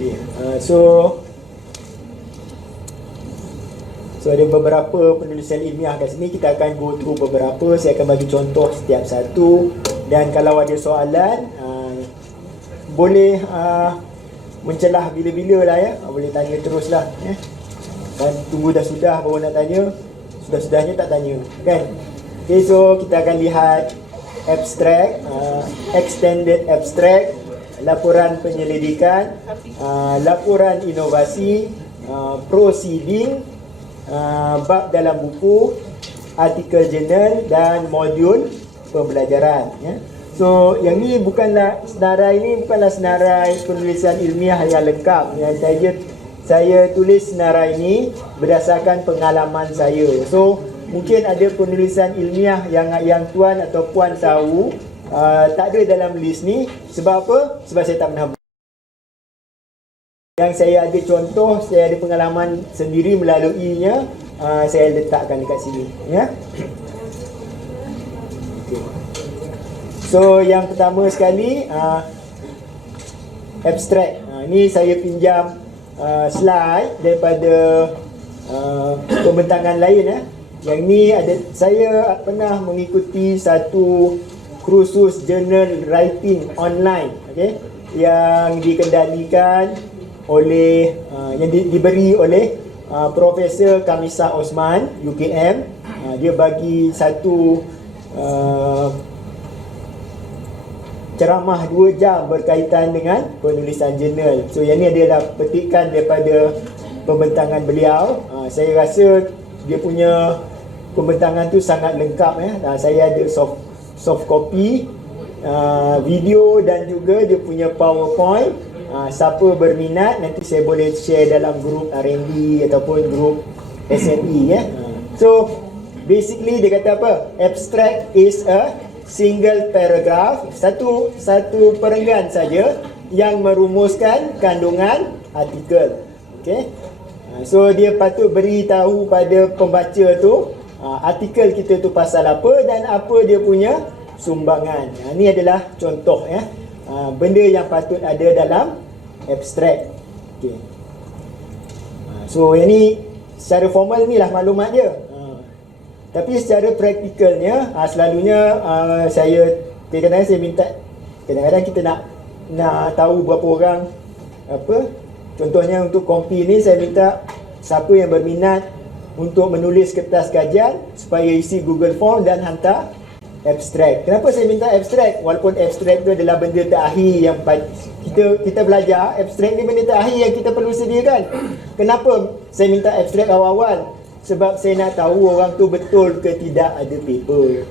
Okay. So ada beberapa penulisan ilmiah kat sini. Kita akan go through beberapa. Saya akan bagi contoh setiap satu. Dan kalau ada soalan, boleh mencelah bila-bila lah ya. Boleh tanya terus lah ya. Dan tunggu dah sudah baru nak tanya. Sudah-sudahnya tak tanya kan. Okay, so kita akan lihat abstract, extended abstract, laporan penyelidikan, laporan inovasi, proceeding, bab dalam buku, artikel jurnal dan modul pembelajaran ya. So yang ni bukanlah senarai penulisan ilmiah yang lengkap. Yang saya tulis senarai ini berdasarkan pengalaman saya. So mungkin ada penulisan ilmiah yang tuan atau puan tahu tak ada dalam list ni. Sebab apa? Sebab saya tak pernah. Yang saya ada contoh, saya ada pengalaman sendiri melaluinya, saya letakkan dekat sini ya. Okay. So yang pertama sekali, abstract. Ini saya pinjam slide daripada pembentangan lain ya. Yang ni saya pernah mengikuti satu kursus journal writing online, okay, yang dikendalikan oleh yang diberi oleh Profesor Kamisa Osman UKM. Dia bagi satu ceramah 2 jam berkaitan dengan penulisan jurnal. So yang ni adalah petikan daripada pembentangan beliau. Saya rasa dia punya pembentangan tu sangat lengkap ya. Saya ada soft copy, video dan juga dia punya PowerPoint. Siapa berminat nanti saya boleh share dalam grup R&D ataupun grup SME ya. So basically dia kata apa? Abstract is a single paragraph, satu perenggan saja yang merumuskan kandungan artikel. Okay. So dia patut beritahu pada pembaca tu artikel kita tu pasal apa dan apa dia punya sumbangan. Ini adalah contoh ya. Benda yang patut ada dalam abstract. Okay. So yang ni secara formal ni lah maklumat dia. Tapi secara praktikalnya selalunya kadang-kadang saya minta, kadang-kadang kita nak tahu berapa orang apa. Contohnya untuk kompi ni saya minta siapa yang berminat untuk menulis kertas kajian supaya isi Google Form dan hantar abstract. Kenapa saya minta abstract? Walaupun abstract tu adalah benda terakhir yang kita belajar, abstract ni benda terakhir yang kita perlu sediakan. Kenapa saya minta abstract awal-awal? Sebab saya nak tahu orang tu betul ke tidak ada paper.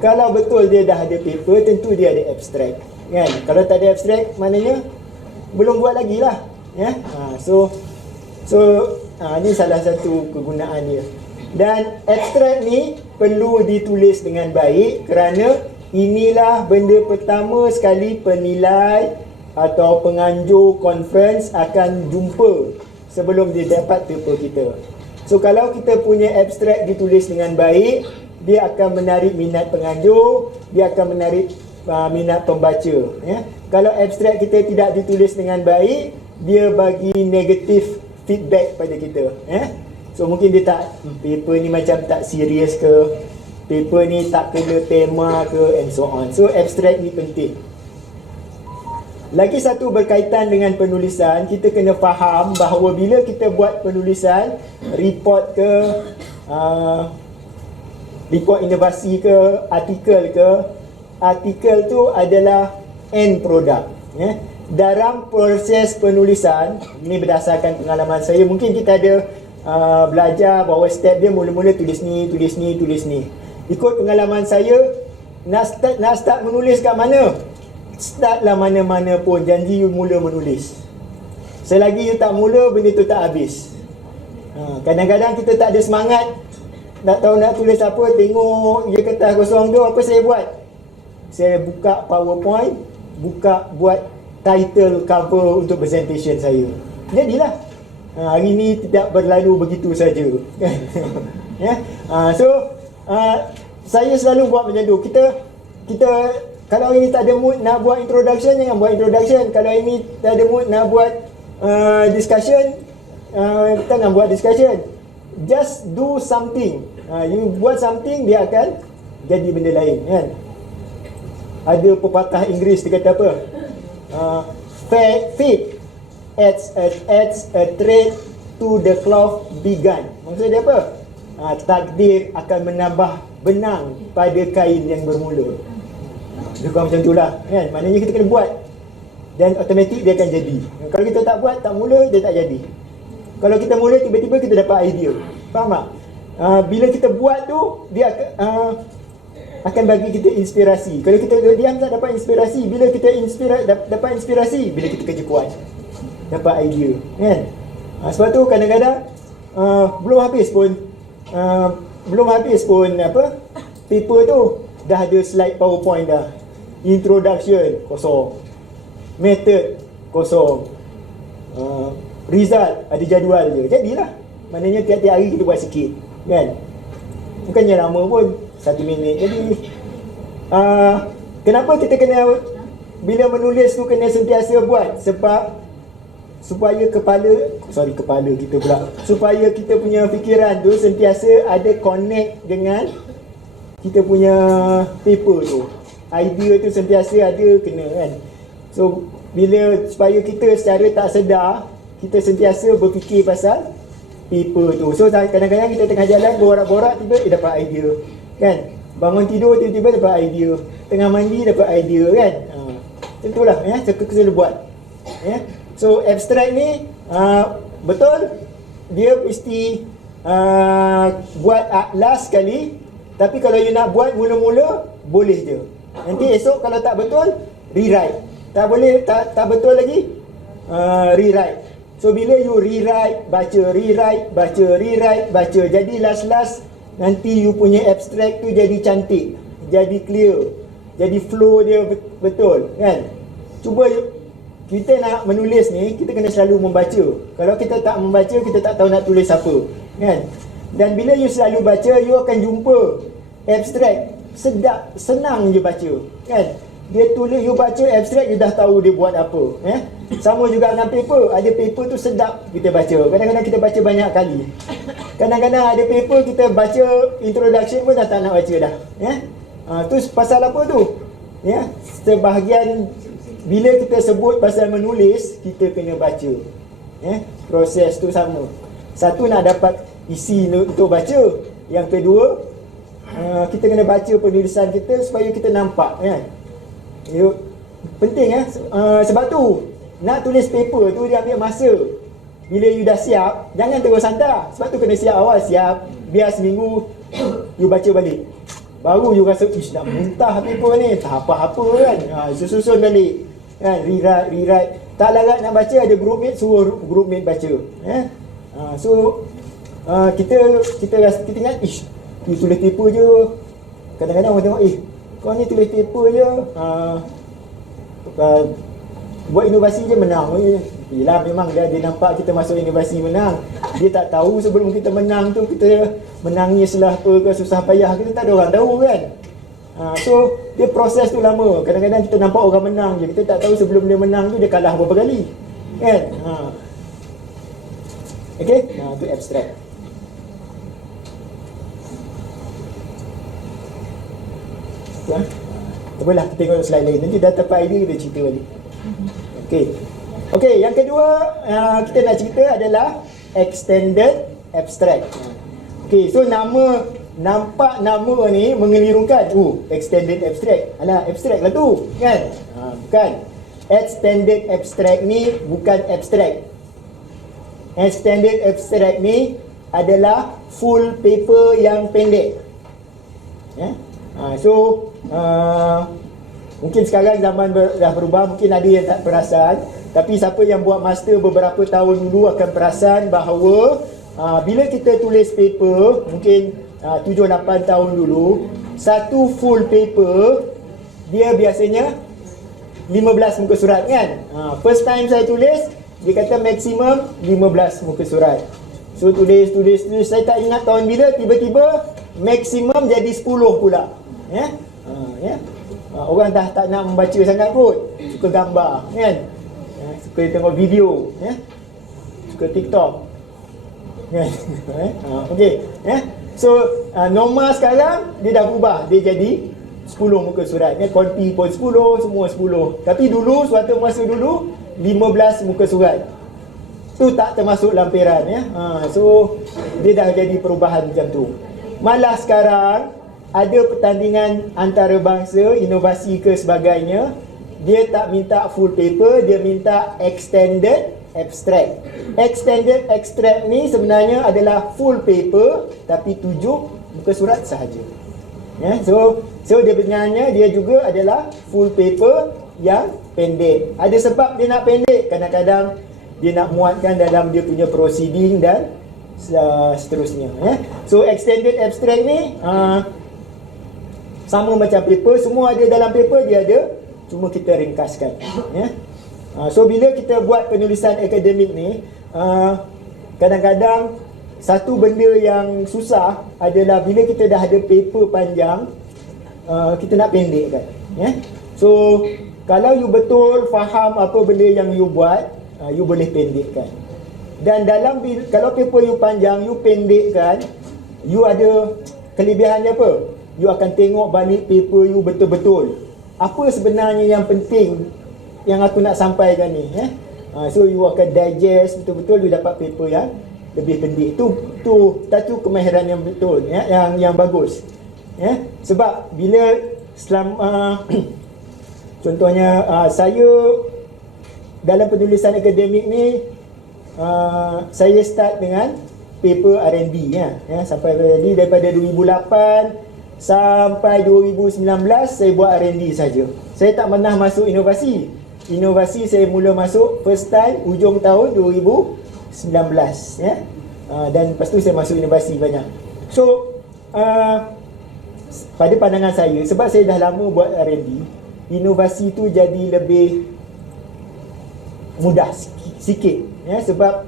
Kalau betul dia dah ada paper, tentu dia ada abstract kan? Kalau tak ada abstract, maknanya belum buat lagi lah ya? Ini salah satu kegunaan dia. Dan abstrak ni perlu ditulis dengan baik kerana inilah benda pertama sekali penilai atau penganjur conference akan jumpa sebelum dia dapat paper kita. So kalau kita punya abstrak ditulis dengan baik, dia akan menarik minat penganjur, dia akan menarik minat pembaca ya. Kalau abstrak kita tidak ditulis dengan baik, dia bagi negatif feedback pada kita ya. So mungkin dia tak, paper ni macam tak serius ke, paper ni tak kena tema ke, and so on. So abstract ni penting. Lagi satu berkaitan dengan penulisan, kita kena faham bahawa bila kita buat penulisan report ke, report inovasi ke, artikel tu adalah end product ya. Dalam proses penulisan, ini berdasarkan pengalaman saya, mungkin kita ada belajar bahawa step dia mula-mula tulis ni. Ikut pengalaman saya, nak start menulis kat mana? Startlah mana-mana pun, janji you mula menulis. Selagi you tak mula, benda tu tak habis. Kadang-kadang kita tak ada semangat, nak tahu nak tulis apa, tengok je kertas kosong tu, apa saya buat? Saya buka PowerPoint, buat title cover untuk presentation saya. Jadilah. Hari ni tidak berlalu begitu saja. Ya. Saya selalu buat macam tu. Kita kalau ini tak ada mood nak buat introduction, jangan buat introduction. Kalau ini tak ada mood nak buat discussion, kita nak buat discussion. Just do something. You buat something, dia akan jadi benda lain, kan? Ada pepatah Inggeris dia kata apa? Fate adds a thread to the cloth begun. Maksud dia apa? Takdir akan menambah benang pada kain yang bermula. Dia macam itulah, kan? Maknanya kita kena buat, dan automatik dia akan jadi. Kalau kita tak buat, tak mula, dia tak jadi. Kalau kita mula, tiba-tiba kita dapat idea. Faham tak? Bila kita buat tu, dia akan bagi kita inspirasi. Kalau kita diam tak dapat inspirasi. Bila kita dapat inspirasi, bila kita kerja kuat, dapat idea, kan? Sebab tu kadang-kadang belum habis pun paper tu dah ada slide PowerPoint dah. Introduction kosong, method kosong, result ada jadual je. Jadilah. Maknanya tiap-tiap hari kita buat sikit, kan? Bukannya lama pun, 1 minit. Jadi kenapa kita kena, bila menulis tu kena sentiasa buat? Sebab supaya supaya kita punya fikiran tu sentiasa ada connect dengan kita punya paper tu. Idea tu sentiasa ada, kena, kan? So supaya kita secara tak sedar, kita sentiasa berfikir pasal paper tu. So kadang-kadang kita tengah jalan borak-borak, tiba dapat idea, kan? Bangun tidur tiba-tiba dapat idea, tengah mandi dapat idea, kan? Tentulah, ya, kita buat, ya. So abstract ni betul dia mesti buat last kali, tapi kalau you nak buat mula-mula boleh je. Nanti esok kalau tak betul, rewrite. Tak boleh, tak betul lagi, rewrite. So bila you rewrite, baca, rewrite, baca, rewrite, baca, jadi last nanti you punya abstract tu jadi cantik, jadi clear, jadi flow dia betul, kan? Cuba kita nak menulis ni, kita kena selalu membaca. Kalau kita tak membaca, kita tak tahu nak tulis apa, kan? Dan bila you selalu baca, you akan jumpa abstract sedap, senang je baca, kan? Dia tulis, you baca abstract, you dah tahu dia buat apa, Sama juga dengan paper. Ada paper tu sedap kita baca. Kadang-kadang kita baca banyak kali. Kadang-kadang ada paper kita baca introduction pun dah tak nak baca dah, tu pasal apa tu? Ya, sebahagian bila kita sebut pasal menulis, kita kena baca, proses tu sama. Satu, nak dapat isi untuk baca. Yang kedua, kita kena baca penulisan kita supaya kita nampak, kan? Penting, sebab tu nak tulis paper tu dia ambil masa. Bila you dah siap, jangan terus hantar. Sebab tu kena siap awal, biar seminggu you baca balik. Baru you rasa, nak muntah paper ni, tak apa-apa, kan? Susun balik, kan? Rewrite. Tak larat nak baca, ada groupmate, suruh groupmate baca, So kita ingat, you tulis paper je. Kadang-kadang orang tengok, kau ni tulis paper je, buat inovasi je menang. Yelah, memang dia nampak kita masuk inovasi menang. Dia tak tahu sebelum kita menang tu, kita menangislah apa ke, susah payah, kita tak ada orang tahu, kan? So dia proses tu lama. Kadang-kadang kita nampak orang menang je, kita tak tahu sebelum dia menang tu dia kalah berapa kali, kan? Okay, tu abstract. Tak apalah, kita tengok slide lain. Nanti dah dapat idea, kita cerita balik. Okay, yang kedua kita nak cerita adalah extended abstract. Okay, so nampak nama ni mengelirukan. Extended abstract. Alah, abstract lah tu, kan? Bukan. Extended abstract ni bukan abstract. Extended abstract ni adalah full paper yang pendek. Mungkin sekarang zaman dah berubah, mungkin ada yang tak perasan. Tapi siapa yang buat master beberapa tahun dulu akan perasan bahawa bila kita tulis paper, mungkin 7-8 tahun dulu, satu full paper dia biasanya 15 muka surat, kan? First time saya tulis, dia kata maksimum 15 muka surat. So tulis. Saya tak ingat tahun bila, tiba-tiba maksimum jadi 10 pula. Orang dah tak nak membaca sangat kot, suka gambar, kan? suka tengok video, suka TikTok. Okey, so norma sekarang dia dah berubah, dia jadi 10 muka surat. Konti pun 10, semua 10. Tapi dulu, suatu masa dulu 15 muka surat. Tu tak termasuk lampiran, so dia dah jadi perubahan macam tu. Malah sekarang ada pertandingan antarabangsa, inovasi ke sebagainya, dia tak minta full paper, dia minta extended abstract. Extended abstract ni sebenarnya adalah full paper tapi 7 muka surat sahaja. So dia benarnya dia juga adalah full paper yang pendek. Ada sebab dia nak pendek, kadang-kadang dia nak muatkan dalam dia punya proceeding dan seterusnya. So extended abstract ni sama macam paper, semua ada dalam paper, dia ada, cuma kita ringkaskan. So bila kita buat penulisan akademik ni, kadang-kadang satu benda yang susah adalah bila kita dah ada paper panjang, kita nak pendekkan. So kalau you betul faham apa benda yang you buat, you boleh pendekkan. Dan kalau paper you panjang, you pendekkan, you ada kelebihannya apa? You akan tengok balik paper you betul-betul. Apa sebenarnya yang penting yang aku nak sampaikan ni, so you akan digest betul-betul, you dapat paper yang lebih pendek. Itu kemahiran yang betul, yang bagus. Sebab bila contohnya saya dalam penulisan akademik ni, saya start dengan paper R&D, sampai R&D daripada 2008 sampai 2019 saya buat R&D saja. Saya tak pernah masuk inovasi. Inovasi saya mula masuk first time hujung tahun 2019, dan lepas tu saya masuk inovasi banyak. So pada pandangan saya, sebab saya dah lama buat R&D, inovasi tu jadi lebih mudah sikit, sebab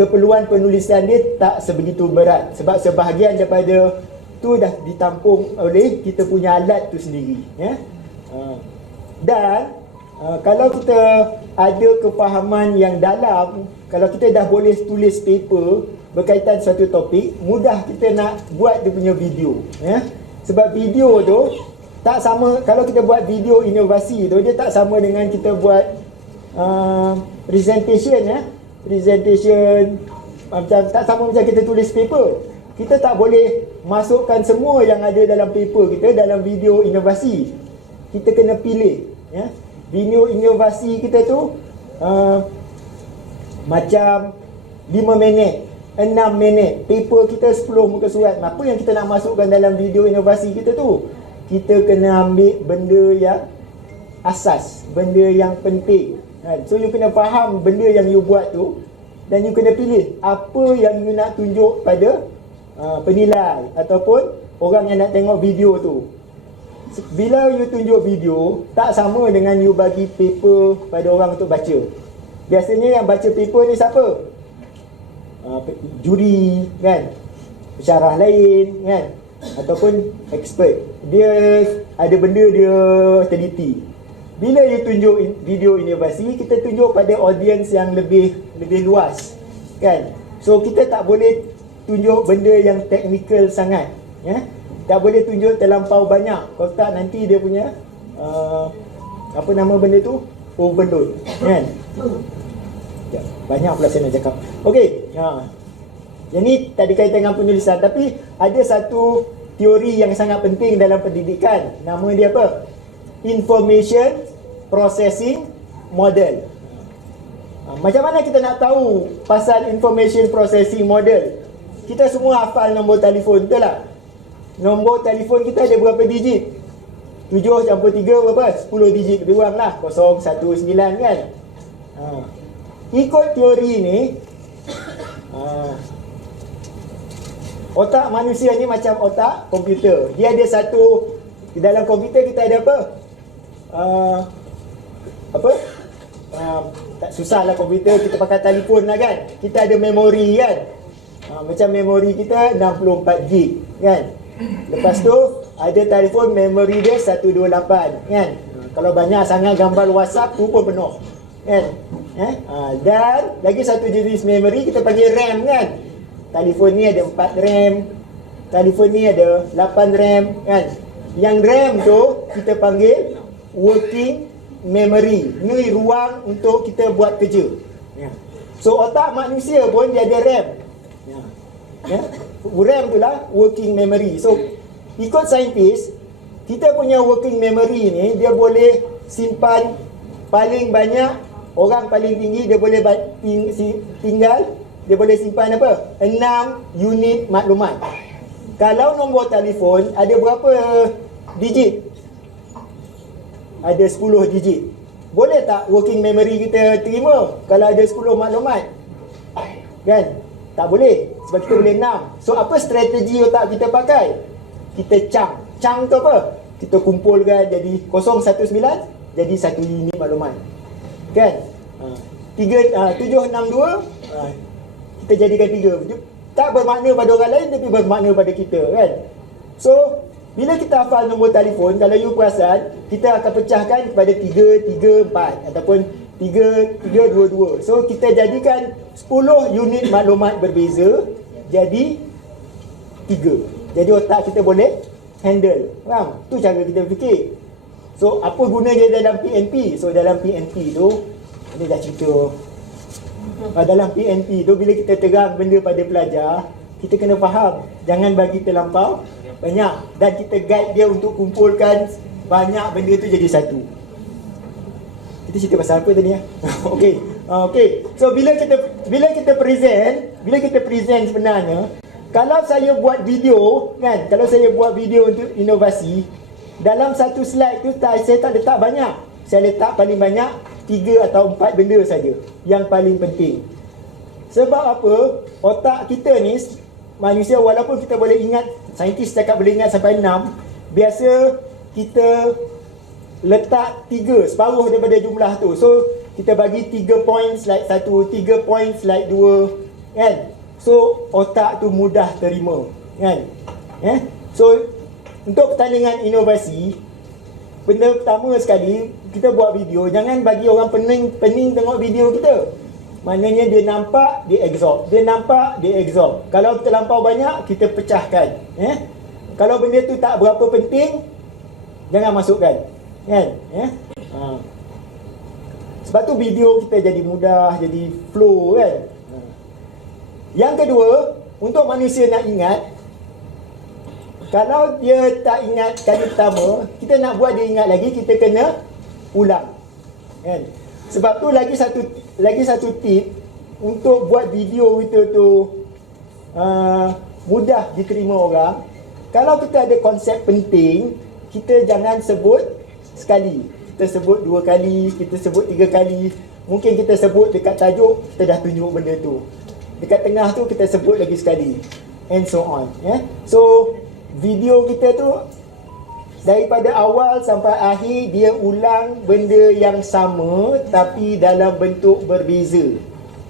keperluan penulisan dia tak sebegitu berat, sebab sebahagian daripada tu dah ditampung oleh kita punya alat tu sendiri. Dan kalau kita ada kefahaman yang dalam, kalau kita dah boleh tulis paper berkaitan suatu topik, mudah kita nak buat dia punya video. Sebab video tu tak sama, kalau kita buat video inovasi tu, dia tak sama dengan kita buat presentation. Presentation macam tak sama macam kita tulis paper. Kita tak boleh masukkan semua yang ada dalam paper kita dalam video inovasi. Kita kena pilih. Video inovasi kita tu macam 5 minit, 6 minit. Paper kita 10 muka surat. Apa yang kita nak masukkan dalam video inovasi kita tu? Kita kena ambil benda yang asas, benda yang penting. So you kena faham benda yang you buat tu, dan you kena pilih apa yang you nak tunjuk pada penilai ataupun orang yang nak tengok video tu. Bila you tunjuk video, tak sama dengan you bagi paper pada orang untuk baca. Biasanya yang baca paper ni siapa? Juri, kan? Pensyarah lain, kan? Ataupun expert. Dia ada benda dia teliti. Bila you tunjuk video inovasi, kita tunjuk pada audience yang lebih luas, kan? So kita tak boleh tunjuk benda yang teknikal sangat, tak boleh tunjuk terlampau banyak. Kalau tak nanti dia punya apa nama benda tu, overload, kan? Banyak pula saya nak cakap. Okey, yang ni tadi kaitan dengan penulisan. Tapi ada satu teori yang sangat penting dalam pendidikan. Nama dia apa? Information Processing Model. Macam mana kita nak tahu pasal Information Processing Model? Kita semua hafal nombor telefon, betul tak? Nombor telefon kita ada berapa digit? 7 campur 3 berapa? 10 digit lebih kurang lah, 019 kan? Ikut teori ni, otak manusia ni macam otak komputer. Dia ada satu, di dalam komputer kita ada apa? Tak susah lah komputer, kita pakai telefon lah kan? Kita ada memori kan? Macam memori kita 64 gig kan? Lepas tu ada telefon memori dia 128 kan? Kalau banyak sangat gambar WhatsApp tu pun penuh. kan? Dan lagi satu jenis memory kita panggil RAM kan. Telefon ni ada 4 RAM, telefon ni ada 8 RAM kan. Yang RAM tu kita panggil working memory. Ni ruang untuk kita buat kerja. So otak manusia pun dia ada RAM. RAM tu lah working memory. So ikut saintis, kita punya working memory ni dia boleh simpan paling banyak, orang paling tinggi dia boleh tinggal, dia boleh simpan apa? 6 unit maklumat. Kalau nombor telefon ada berapa digit? Ada 10 digit. Boleh tak working memory kita terima kalau ada 10 maklumat? Kan? Tak boleh. Sebab kita boleh 6. So apa strategi otak kita pakai? Kita chunk. Chunk tu apa? Kita kumpulkan jadi 019 jadi 1 unit maklumat. Kan? 762 kita jadikan 3. Tak bermakna pada orang lain tapi bermakna pada kita kan. So bila kita hafal nombor telefon, kalau you perasan, kita akan pecahkan kepada 3, 3, 4 ataupun 3, 3, 2, 2. So kita jadikan 10 unit maklumat berbeza jadi 3. Jadi otak kita boleh handle. Faham? Tu cara kita fikir. So apa gunanya dalam PNP? So dalam PNP tu, ini dah cerita. Dalam PNP tu bila kita terang benda pada pelajar, kita kena faham, jangan bagi terlampau banyak, dan kita guide dia untuk kumpulkan banyak benda tu jadi satu. Kita cerita pasal apa tadi ya? Okey. So bila kita present sebenarnya, kalau saya buat video kan, kalau saya buat video untuk inovasi, dalam satu slide tu saya tak letak banyak. Saya letak paling banyak 3 atau 4 benda saja yang paling penting. Sebab apa? Otak kita ni manusia, walaupun kita boleh ingat, saintis cakap boleh ingat sampai 6, biasa kita letak 3, separuh daripada jumlah tu. So kita bagi 3 point slide 1, 3 point slide 2 kan. So otak tu mudah terima kan. So untuk pertandingan inovasi, benda pertama sekali kita buat video, jangan bagi orang pening tengok video kita. Maknanya dia nampak, dia absorb. Dia nampak, dia absorb. Kalau terlampau banyak, kita pecahkan. Kalau benda tu tak berapa penting, jangan masukkan. Kan? Sebab tu video kita jadi mudah, jadi flow kan. Yang kedua, untuk manusia nak ingat, kalau dia tak ingat kali pertama, kita nak buat dia ingat lagi, kita kena ulang. Kan? Sebab tu lagi satu tip untuk buat video kita tu mudah diterima orang. Kalau kita ada konsep penting, kita jangan sebut sekali. Kita sebut 2 kali, kita sebut 3 kali. Mungkin kita sebut dekat tajuk, kita dah tunjuk benda tu. Dekat tengah tu kita sebut lagi sekali. And so on. So video kita tu daripada awal sampai akhir dia ulang benda yang sama tapi dalam bentuk berbeza.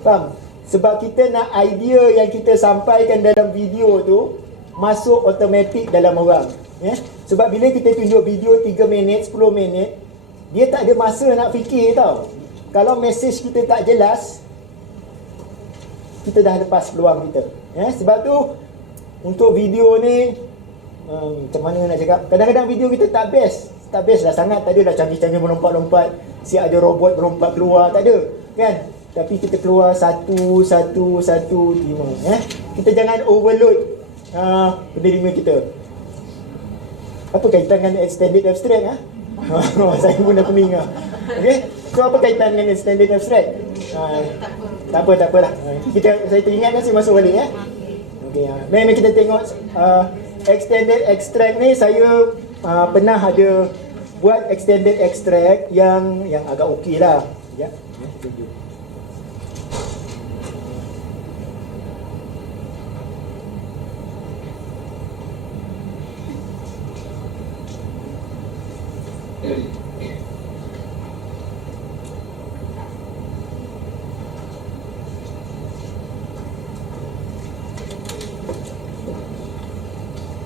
Faham? Sebab kita nak idea yang kita sampaikan dalam video tu masuk automatik dalam orang. Sebab bila kita tunjuk video 3 minit, 10 minit, dia tak ada masa nak fikir tau. Kalau mesej kita tak jelas, kita dah lepas peluang kita. Sebab tu untuk video ni, macam mana nak cakap, kadang-kadang video kita tak best lah sangat. Tak adalah canggih-canggih melompat-lompat, siap ada robot melompat keluar, tak ada kan. Tapi kita keluar satu terima. Kita jangan overload penerima kita. Apa kaitan dengan extended abstract? Saya pun dah pening lah. Okay? So apa kaitan dengan extended abstract? Tak apalah. Saya teringat saya masuk balik Okay, memang kita tengok extended extract ni. Saya pernah ada buat extended extract yang agak okey lah. Tunjuk.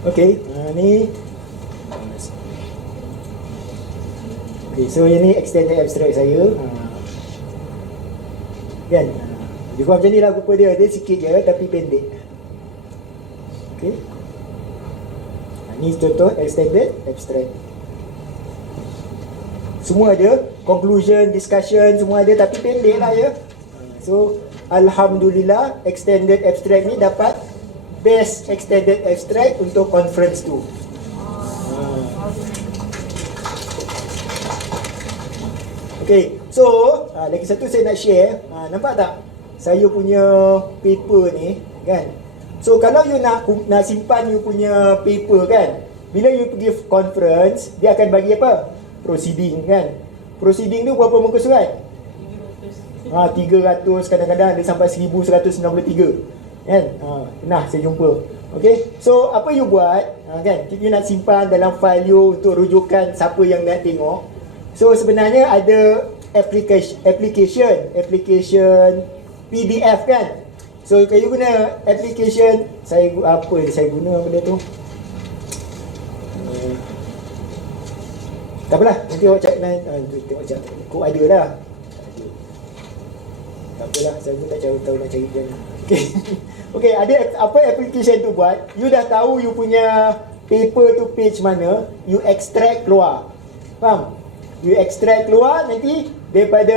Okey, ni okey, so ini extended abstract saya. Kan? Dia kurang macam ni lah rupa dia. Dia sikit je tapi pendek. Okay. Ni contoh extended abstract. Semua ada, conclusion, discussion, semua ada tapi pendek lah ya. So, alhamdulillah extended abstract ni dapat best extended abstract untuk conference tu. Okay, so lagi satu saya nak share. Nampak tak? Saya punya paper ni kan. So kalau you nak simpan you punya paper kan, bila you pergi conference, dia akan bagi apa? Proceeding kan. Proceeding tu berapa muka surat? 300, kadang-kadang ada sampai 1193 kan. Nah, saya jumpa. Okay, so apa you buat kan, you nak simpan dalam file you untuk rujukan siapa yang nak tengok. So sebenarnya ada application PDF kan. So kalau you guna application, saya guna benda tu. Tak apalah, nanti awak cari tengok kod ada lah. Tak apalah, saya pun tak tahu nak cari macam mana. Okay. Okay, ada apa application tu buat, you dah tahu you punya paper tu page mana, you extract keluar. Faham? You extract keluar, nanti daripada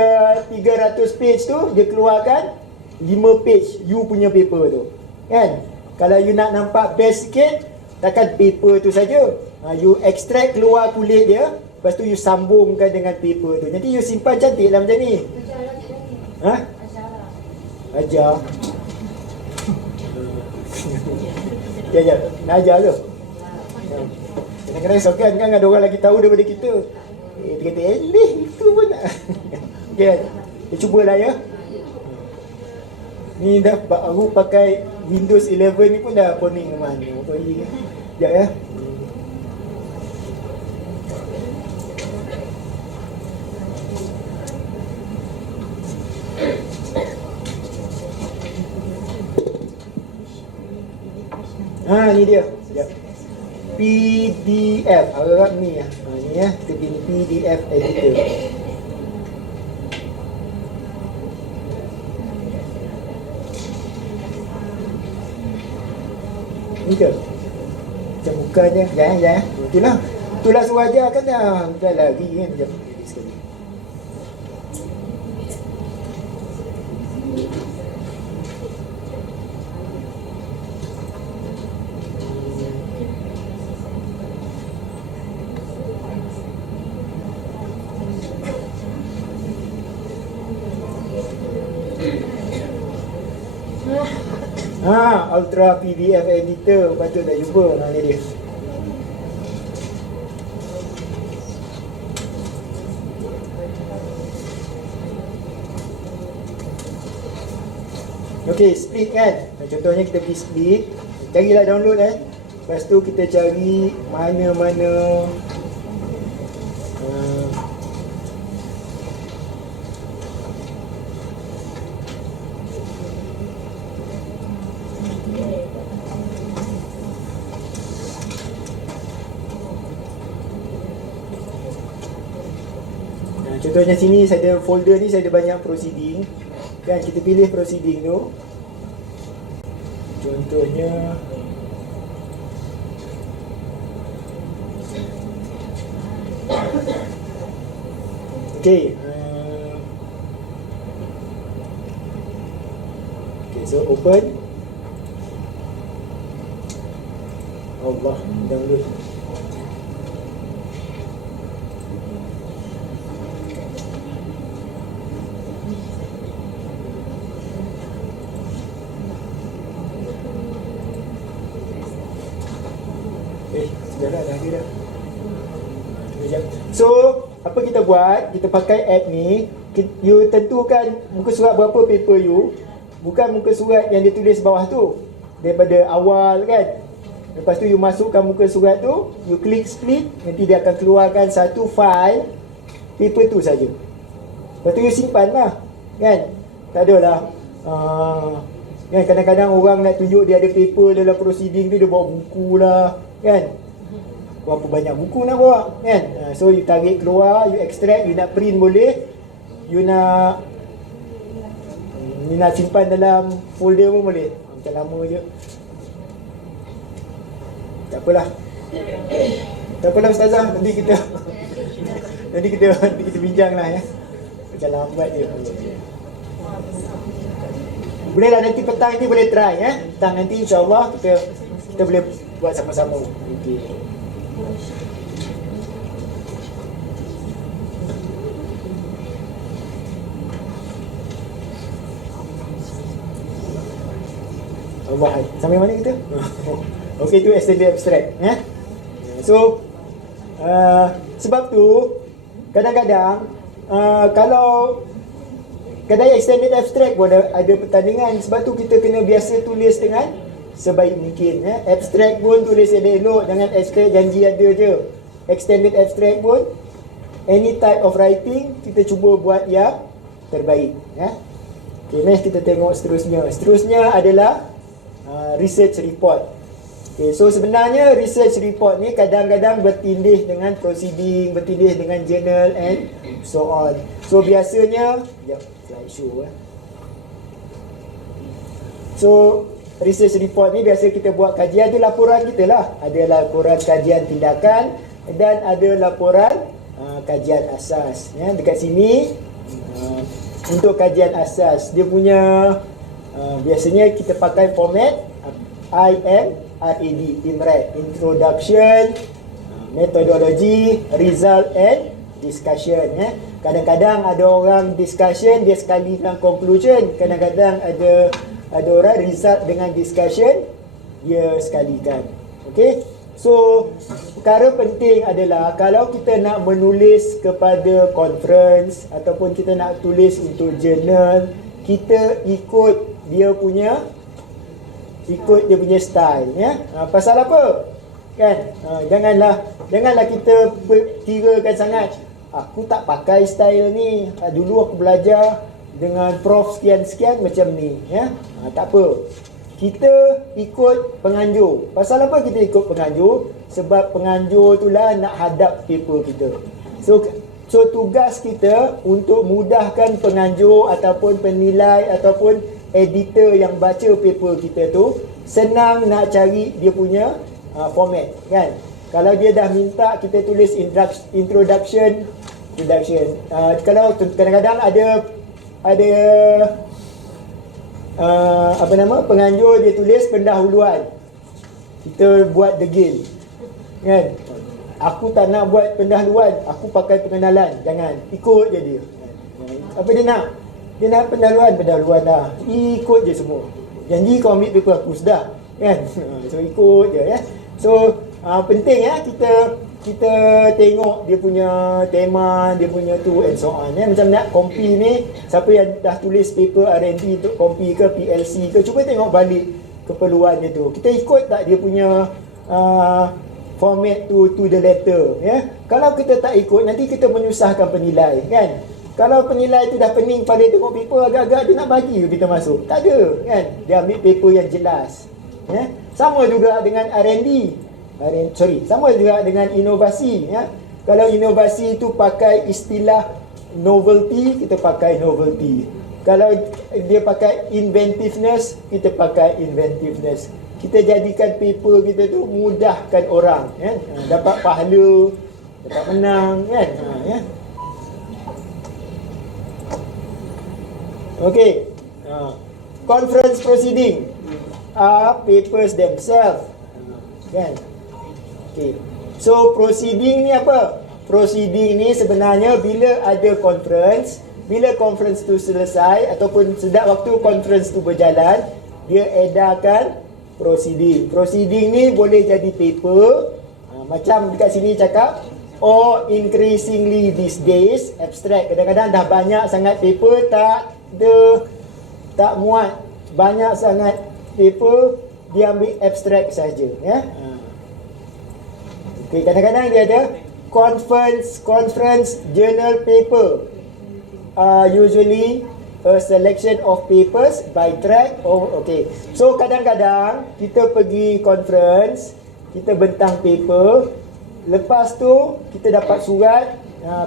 300 page tu dia keluarkan 5 page you punya paper tu. Kan? Kalau you nak nampak best sikit, takkan paper tu saja. You extract keluar kulit dia, lepas tu you sambungkan dengan paper tu. Nanti you simpan cantik lah macam ni. Ajar. Ya, nak ajar tu. Kadang-kadang sokan kan ada orang lagi tahu daripada kita. Dia kata, itu pun nak. Okay, kita cubalah ya. Ni dah baru pakai Windows 11 ni pun dah poning mana. Sekejap ya. Ni dia. Sekejap. PDF. Harap ni ya. Ni ya. Kita pilih PDF editor. Ni ke? Macam mukanya. Jangan. Itulah suruh ajar kan dah lari kan. Sekejap. Sekali. Ultra PDF editor, patut dah jumpa. Ni dia. Okey, split kan. Contohnya kita pergi split. Carilah download Lepas tu kita cari mana-mana contohnya sini saya ada folder ni, saya ada banyak proceeding kan. Kita pilih proceeding tu. Contohnya okay, so open. Allah, download. Dah ada. So, apa kita buat? Kita pakai app ni. You tentukan muka surat berapa paper you. Bukan muka surat yang dia tulis bawah tu. Daripada awal kan. Lepas tu you masukkan muka surat tu, you klik split, nanti dia akan keluarkan satu file paper tu saja. Lepas tu you simpan lah. Kan? Tak adalah. Kan kadang-kadang orang nak tunjuk dia ada paper dalam proceeding tu, dia bawa buku lah. Kan? Berapa banyak buku nak bawa kan. So you tarik keluar, you extract, you nak print boleh, you nak nak simpan dalam folder pun boleh. Macam lama je. Tak apalah. Tak apalah Ustazah, nanti kita bincang lah ya. Macam lambat je. Boleh lah nanti petang ni boleh try ya. Petang nanti insya-Allah kita boleh buat sama-sama. Okey. Allah, sampai mana kita? Okey, tu extended abstract ya. So sebab tu kadang-kadang kalau kadang extended abstract pun ada pertandingan. Sebab tu kita kena biasa tulis dengan sebaik mungkin ya. Abstract pun tulis elok-elok, jangan abstract janji ada je. Extended abstract pun any type of writing kita cuba buat yang terbaik ya. Okay, next kita tengok seterusnya. Seterusnya adalah research report. Okay, so sebenarnya research report ni kadang-kadang bertindih dengan proceeding, bertindih dengan journal and so on. So biasanya, slideshow So research report ni biasa kita buat kajian, ada laporan kita lah. Ada laporan kajian tindakan dan ada laporan kajian asas. Ya, dekat sini untuk kajian asas dia punya biasanya kita pakai format IMRAD, Introduction, Methodology, Result and Discussion ya. Kadang-kadang ada orang discussion dia sekali dengan conclusion, kadang-kadang ada orang result dengan discussion dia sekalikan. Okey. So perkara penting adalah kalau kita nak menulis kepada conference ataupun kita nak tulis untuk jurnal, kita ikut dia punya style ya. Pasal apa? Kan? Janganlah kita kirakan sangat. Aku tak pakai style ni. Dulu aku belajar dengan prof sekian-sekian macam ni ya. Tak apa. Kita ikut penganjur. Pasal apa kita ikut penganjur? Sebab penganjur itulah nak hadap paper kita. So tugas kita untuk mudahkan penganjur ataupun penilai ataupun editor yang baca paper kita tu senang nak cari dia punya format kan. Kalau dia dah minta kita tulis introduction, kalau kadang-kadang ada penganjur dia tulis pendahuluan, kita buat degil kan. Aku tak nak buat pendahuluan, aku pakai pengenalan. Jangan, ikut je dia. Apa dia nak? Dia nak pendahuluan dah. Ikut je semua. Janji kau ambil paper aku sudah kan. So ikut je ya. So penting ya kita tengok dia punya tema, dia punya tu and so on ya. Macam nak kompi ni, siapa yang dah tulis paper R&D untuk kompi ke PLC ke, cuba tengok balik keperluan dia tu. Kita ikut tak dia punya format to the letter ya. Kalau kita tak ikut, nanti kita menyusahkan penilai kan. Kalau penilai tu dah pening pada tengok paper, agak-agak dia nak bagi kita masuk. Tak ada kan. Dia ambil paper yang jelas ya. Sama juga dengan R&D. Sama juga dengan inovasi ya. Kalau inovasi itu pakai istilah novelty, kita pakai novelty. Kalau dia pakai inventiveness, kita pakai inventiveness. Kita jadikan paper kita tu mudahkan orang kan. Dapat pahala, dapat menang kan. Ya. Okey. Conference proceeding are papers themselves. Kan? Okey. So proceeding ni apa? Proceeding ni sebenarnya bila ada conference, bila conference tu selesai ataupun sedang waktu conference tu berjalan, dia edarkan proceeding. Proceeding ni boleh jadi paper, macam dekat sini cakap, or increasingly these days abstract. Kadang-kadang dah banyak sangat paper, tak muat banyak sangat paper, dia ambil abstract saja ya. Okey, kadang-kadang dia ada conference journal paper, usually a selection of papers by track. Okay. So kadang-kadang kita pergi conference, kita bentang paper, lepas tu kita dapat surat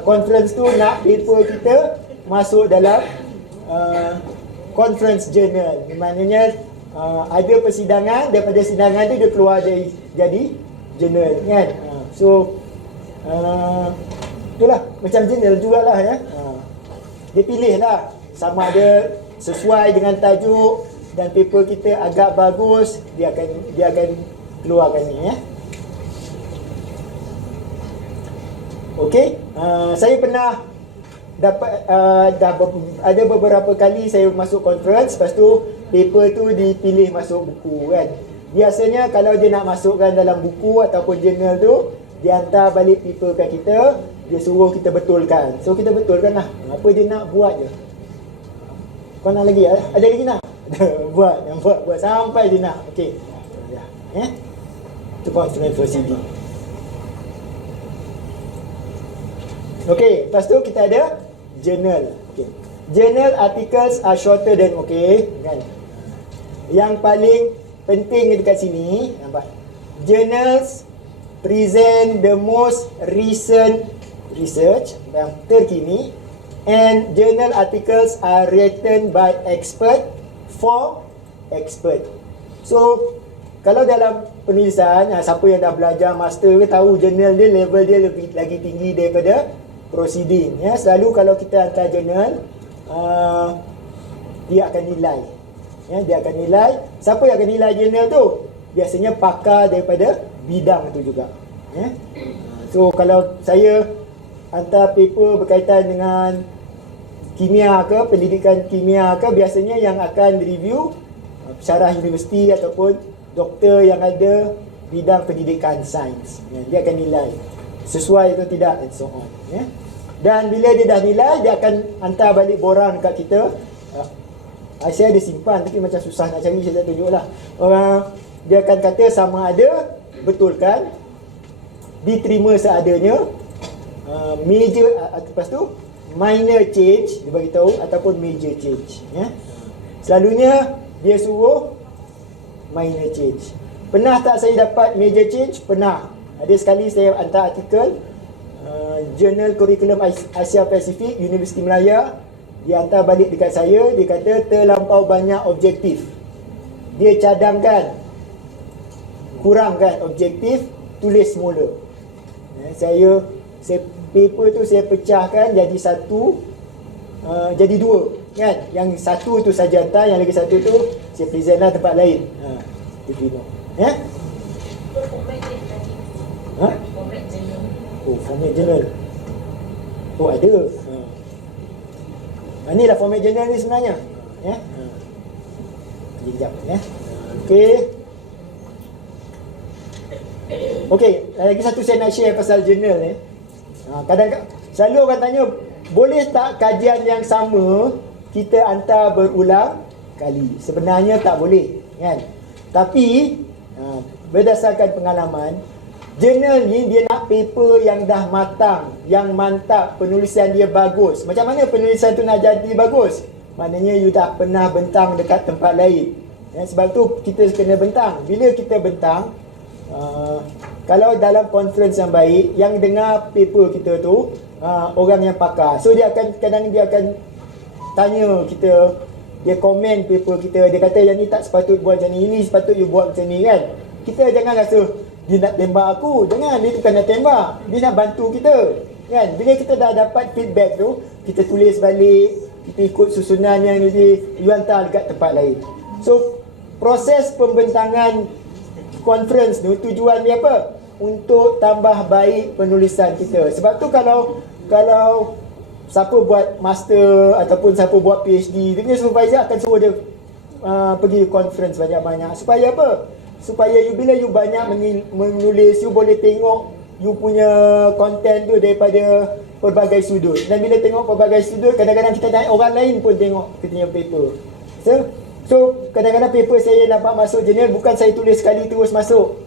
conference tu nak paper kita masuk dalam conference journal. Maknanya ada persidangan, daripada sidangan tu dia keluar jadi journal kan. So itulah macam journal jugalah ya. Dia pilih lah sama ada sesuai dengan tajuk dan paper kita agak bagus, dia akan keluarkan ni ya. Okey, saya pernah dapat ada beberapa kali saya masuk conference, lepas tu paper tu dipilih masuk buku kan. Biasanya kalau dia nak masukkan dalam buku ataupun jurnal tu, dia hantar balik paper kat kita, dia suruh kita betulkan. So kita betulkan lah, apa dia nak buat je. Kau nak lagi? Ada lagi nak? buat sampai dia nak. Okey. Ya. Itu conference proceeding. Okey, lepas tu kita ada journal. Okey. Journal articles are shorter than kan. Yang paling penting dekat sini, nampak? Journals present the most recent research yang terkini, and journal articles are written by expert for expert. So kalau dalam penulisan, siapa yang dah belajar master ke tahu jurnal dia level dia lebih lagi tinggi daripada proceeding ya. Selalu kalau kita hantar jurnal, dia akan nilai ya, dia akan nilai. Siapa yang akan nilai jurnal tu? Biasanya pakar daripada bidang tu juga ya. So kalau saya hantar paper berkaitan dengan kimia ke, pendidikan kimia ke, biasanya yang akan review syarah universiti ataupun doktor yang ada bidang pendidikan sains ya. Dia akan nilai sesuai atau tidak and so on ya. Dan bila dia dah nilai, dia akan hantar balik borang kat kita. Saya ada simpan tapi macam susah nak cari, saya tak tunjuk lah. Dia akan kata sama ada betulkan, diterima seadanya, major, lepas tu minor change dia bagi tahu, ataupun major change ya. Selalunya dia suruh minor change. Pernah tak saya dapat major change? Pernah. Ada sekali saya hantar artikel Jurnal Kurikulum Asia Pasifik Universiti Melaya, dia hantar balik dekat saya, dia kata terlampau banyak objektif, dia cadangkan kurangkan objektif, tulis semula. Saya paper tu saya pecahkan jadi satu, jadi dua kan. Yang satu tu saja hantar, yang lagi satu tu saya present lah tempat lain. Diterima ya. Format journal. Ada. Inilah format journal ni sebenarnya ya. Sekejap ya. Okey, lagi satu saya nak share pasal journal ni. Kadang-kadang selalu orang tanya, boleh tak kajian yang sama kita hantar berulang kali? Sebenarnya tak boleh kan. Tapi berdasarkan pengalaman, jurnal ni dia nak paper yang dah matang, yang mantap, penulisan dia bagus. Macam mana penulisan tu nak jadi bagus? Maknanya you dah pernah bentang dekat tempat lain ya. Sebab tu kita kena bentang. Bila kita bentang, kalau dalam conference yang baik, yang dengar paper kita tu orang yang pakar. So dia akan tanya kita, dia komen paper kita, dia kata yang ni tak sepatut buat macam ni, ini sepatut you buat macam ni kan. Kita jangan rasa dia nak tembak aku. Jangan, dia bukan nak tembak, dia nak bantu kita kan. Bila kita dah dapat feedback tu, kita tulis balik, kita ikut susunan yang you hantar dekat tempat lain. So proses pembentangan conference tu tujuan dia apa? Untuk tambah baik penulisan kita. Sebab tu kalau siapa buat master ataupun siapa buat PhD, dia punya supervisor akan suruh dia pergi conference banyak-banyak. Supaya apa? Supaya bila you banyak menulis, you boleh tengok you punya content tu daripada pelbagai sudut. Dan bila tengok pelbagai sudut, kadang-kadang kita naik orang lain pun tengok kita punya paper. So kadang-kadang paper saya dapat masuk jurnal, bukan saya tulis sekali terus masuk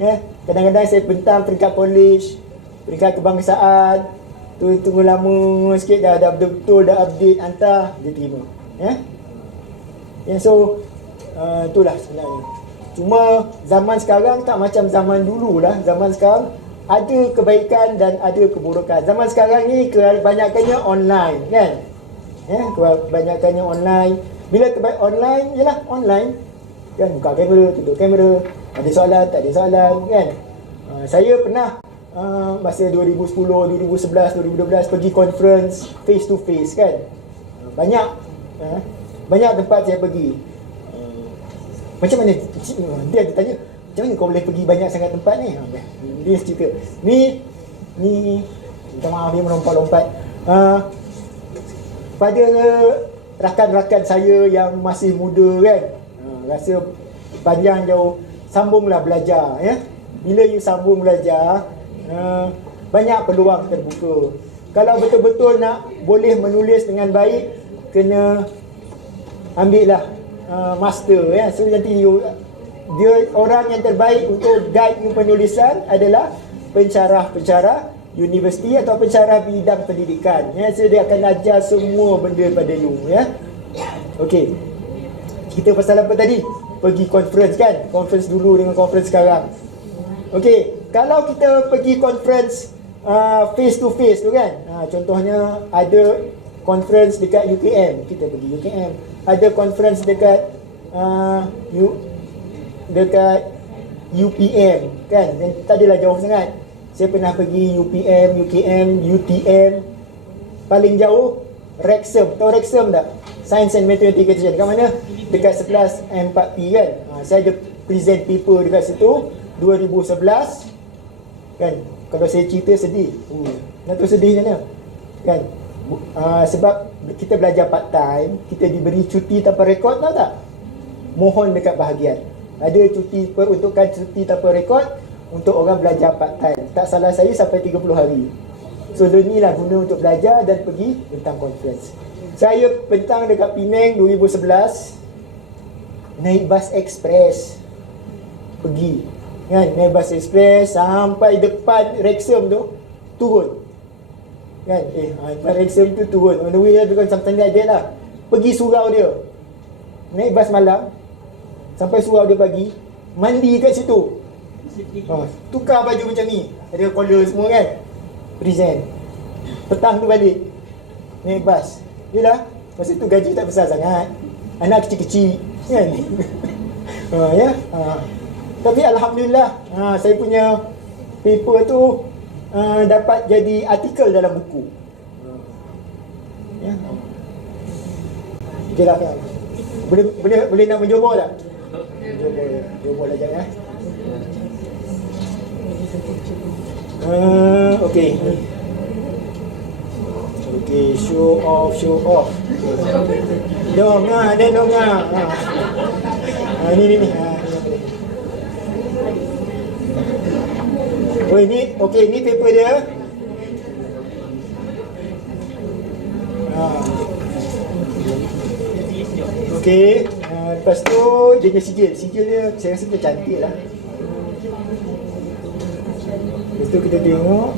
ya. Kadang-kadang saya bentang peringkat college, peringkat kebangsaan, tunggu lama sikit, dah betul-betul dah update, hantar, dia terima ya. So itulah sebenarnya. Cuma zaman sekarang tak macam zaman dulu lah. Zaman sekarang ada kebaikan dan ada keburukan. Zaman sekarang ni kebanyakannya online kan ya, kebanyakannya online. Bila terbaik online, yalah online kan, buka kamera, tutup kamera, ada soalan, tak ada soalan kan. Saya pernah masa 2010, 2011, 2012 pergi conference face to face kan. Banyak tempat saya pergi. Macam mana dia ada tanya, macam mana kau boleh pergi banyak sangat tempat ni? Dia cerita ni minta maaf dia melompat-lompat. Pada rakan-rakan saya yang masih muda kan, rasa panjang jauh, sambunglah belajar ya. Bila you sambung belajar, banyak peluang terbuka. Kalau betul-betul nak boleh menulis dengan baik, kena ambillah master ya. So nanti dia orang yang terbaik untuk guide you penulisan adalah pensyarah universiti atau pensyarah bidang pendidikan ya. So dia akan ajar semua benda pada you ya. Okey. Kita pasal apa tadi? Pergi conference kan? Conference dulu dengan conference sekarang. Okey, kalau kita pergi conference face to face tu kan. Contohnya ada conference dekat UKM, kita pergi UKM. Ada conference dekat dekat UPM kan. Dan tak adalah jauh sangat. Saya pernah pergi UPM, UKM, UTM. Paling jauh Wrexham. Tahu Wrexham tak? Science and Mathematics. Dekat mana? Dekat 11 M4P kan. Saya ada present paper dekat situ 2011 kan. Kalau saya cerita sedih. Nak tahu sedih macam mana? Kan? Sebab kita belajar part time, kita diberi cuti tanpa rekod, tahu tak? Mohon dekat bahagian. Ada cuti, peruntukan cuti tanpa rekod untuk orang belajar part time. Tak salah saya sampai 30 hari. So inilah guna untuk belajar dan pergi tentang conference. Saya petang dekat Penang 2011 naik bas ekspres pergi kan, naik bas ekspres sampai depan Wrexham tu turun kan, depan Wrexham tu turun on the way lah, bukan something like that lah. Pergi surau dia, naik bas malam sampai surau dia pagi, mandi kat situ, tukar baju macam ni, ada collar semua kan, present. Petang tu balik naik bas. Yelah, masa tu gaji tak besar sangat, anak kecil-kecil kan. Tapi Alhamdulillah, saya punya paper tu dapat jadi artikel dalam buku. Okey lah kan. Boleh nak menjumpa tak? Jumpa lah jangan. Okey. Okey, show off. Dong ah. Ni. Oh ini, okey, ini paper dia. Okey, lepas tu dia punya sijil dia, saya rasa dia cantik lah. Lepas tu kita tengok.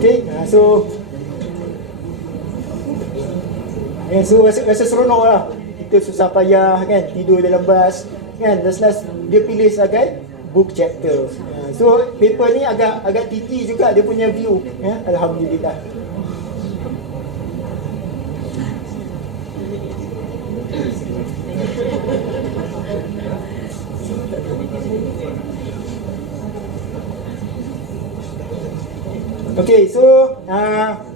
Okay, so rasa seronok lah. Kita susah payah kan, tidur dalam bas kan, last dia pilih sebagai book chapter. So paper ni agak titi juga dia punya view ya. Alhamdulillah. Okey, so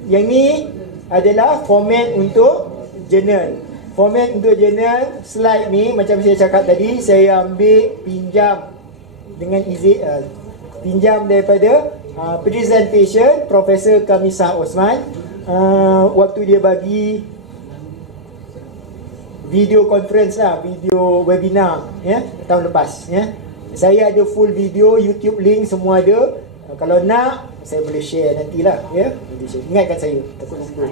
yang ni adalah format untuk journal. Format untuk journal, slide ni macam saya cakap tadi, saya ambil pinjam dengan izin pinjam daripada presentation Profesor Kamisah Osman waktu dia bagi video conference lah, video webinar ya, tahun lepas ya. Saya ada full video, YouTube link semua ada. Kalau nak, saya boleh share nantilah ya. Ingatkan saya, takut lupa.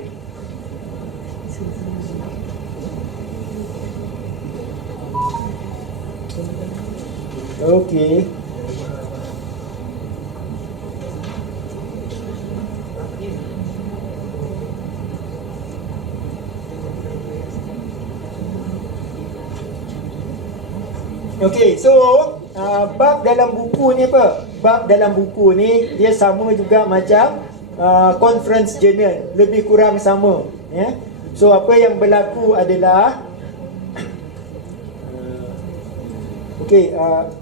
Okey. Okey, so bab dalam buku ni apa? Bab dalam buku ni dia sama juga macam conference journal, lebih kurang sama, ya. So apa yang berlaku adalah okey,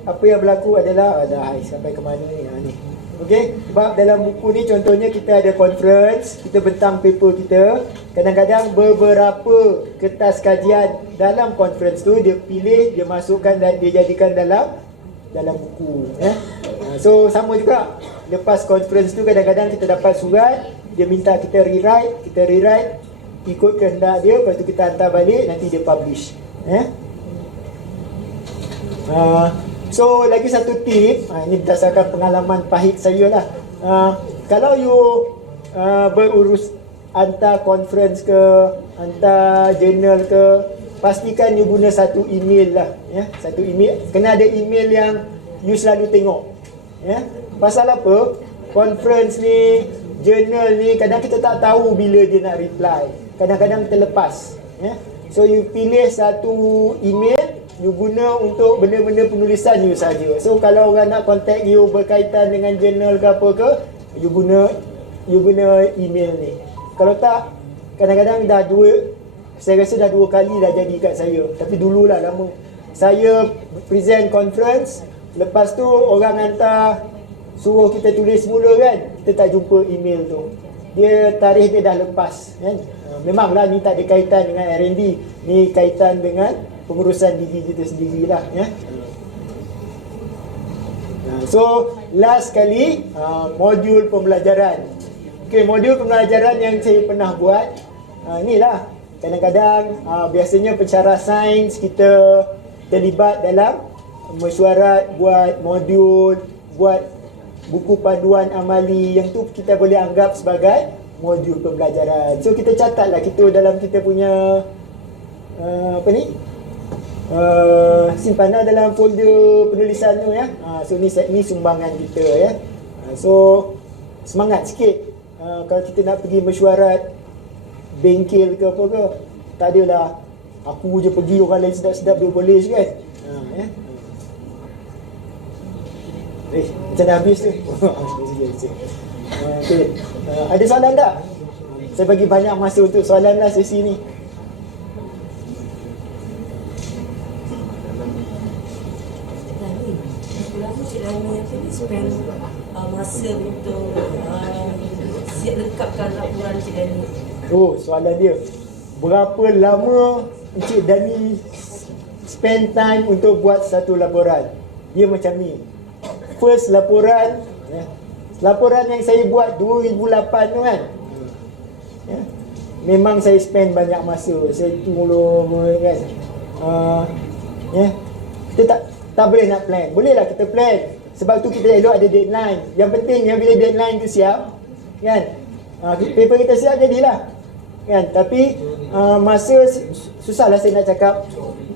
apa yang berlaku adalah dah sampai ke mana ni? Ni. Okey, bab dalam buku ni contohnya kita ada conference, kita bentang paper kita. Kadang-kadang beberapa kertas kajian dalam conference tu dia pilih, dia masukkan dan dia jadikan dalam buku, ya. So sama juga lepas conference tu kadang-kadang kita dapat surat, dia minta kita rewrite ikut kehendak dia, lepas tu kita hantar balik, nanti dia publish, ya. So lagi satu tip, ini berdasarkan pengalaman pahit saya lah. Kalau you berurus hantar conference ke, hantar journal ke, pastikan you guna satu email lah, ya. Satu email, kena ada email yang you selalu tengok, ya. Pasal apa? Conference ni, journal ni, kadang kita tak tahu bila dia nak reply, kadang-kadang terlepas, ya. So you pilih satu email, you guna untuk benda-benda penulisan you saja. So kalau orang nak contact you berkaitan dengan journal ke apa ke, you guna email ni. Kalau tak, kadang-kadang saya rasa dah 2 kali dah jadi kat saya. Tapi dululah lama. Saya present conference, lepas tu orang hantar suruh kita tulis mula kan, kita tak jumpa email tu. Tarikh dia dah lepas, kan. Memanglah ni tak ada kaitan dengan R&D, ni kaitan dengan pengurusan diri kita sendirilah, ya. So last kali modul pembelajaran. Okey, modul pembelajaran yang saya pernah buat inilah. Kadang-kadang biasanya pensyarah sains kita terlibat dalam mesyuarat buat modul, buat buku panduan amali, yang tu kita boleh anggap sebagai modul pembelajaran. So kita catatlah kita dalam kita punya simpanan dalam folder penulisan tu, ya. So ni sumbangan kita, ya. So semangat sikit. Kalau kita nak pergi mesyuarat bengkel ke apa ke, tak adalah aku je pergi, orang lain sedap-sedap dia boleh kan, ya. Macam dah habis tu. Okay. Ada soalan tak? Saya bagi banyak masa untuk soalan lah sesi ni. Spend masa untuk siap lekapkan laporan Encik Dani. Oh, soalan dia, berapa lama Encik Dani spend time untuk buat satu laporan? Dia macam ni. First laporan, ya, laporan yang saya buat 2008 tu kan, ya, memang saya spend banyak masa. Saya tolong kan, ya. Kita tak boleh nak plan. Bolehlah kita plan, sebab tu kita elok ada deadline. Yang penting yang bila deadline tu siap, kan, paper kita siap jadilah, kan. Tapi masa susahlah saya nak cakap.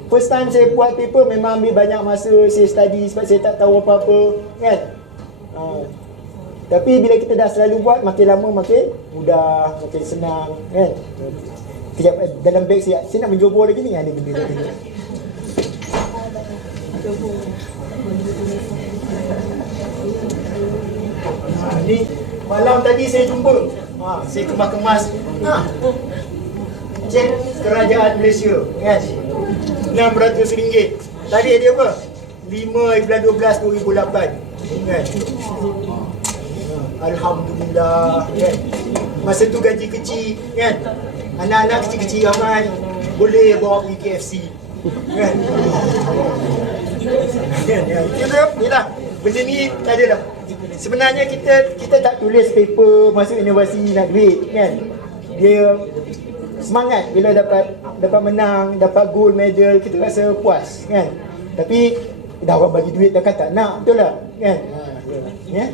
First time saya buat paper memang ambil banyak masa, saya study sebab saya tak tahu apa-apa, kan. Tapi bila kita dah selalu buat, makin lama makin mudah, makin senang, kan. Kejap, dalam beg saya nak menjobor lagi ni, ada benda tadi. Ni malam tadi saya jumpa, saya kemas-kemas cek kerajaan Malaysia, kan, RM600. Tadi dia apa? 5/12/2008, kan. Alhamdulillah, kan. Masa tu gaji kecil, kan. Anak-anak kecil-kecil ramai, boleh bawa pergi KFC, kan. Inilah, benda ni tak ada dah. Sebenarnya kita tak tulis paper masuk universiti nak duit, kan. Dia semangat bila dapat menang, dapat gold medal, kita rasa puas, kan. Tapi dah orang bagi duit dah kata nak, betul tak, kan. Ya.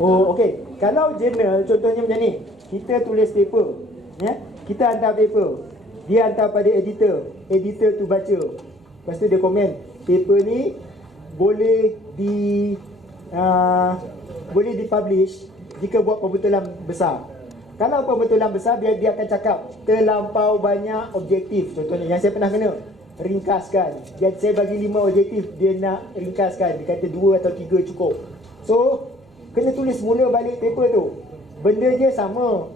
Oh, okey. Kalau journal contohnya macam ni, kita tulis paper, ya. Kita hantar paper, dia hantar pada editor tu baca. Lepas tu dia komen, paper ni boleh boleh dipublish jika buat pembetulan besar. Kalau pembetulan besar, dia akan cakap terlampau banyak objektif. Contohnya yang saya pernah kena, ringkaskan. Saya bagi 5 objektif, dia nak ringkaskan. Dia kata 2 atau 3 cukup. So kena tulis mula balik paper tu. Benda je sama,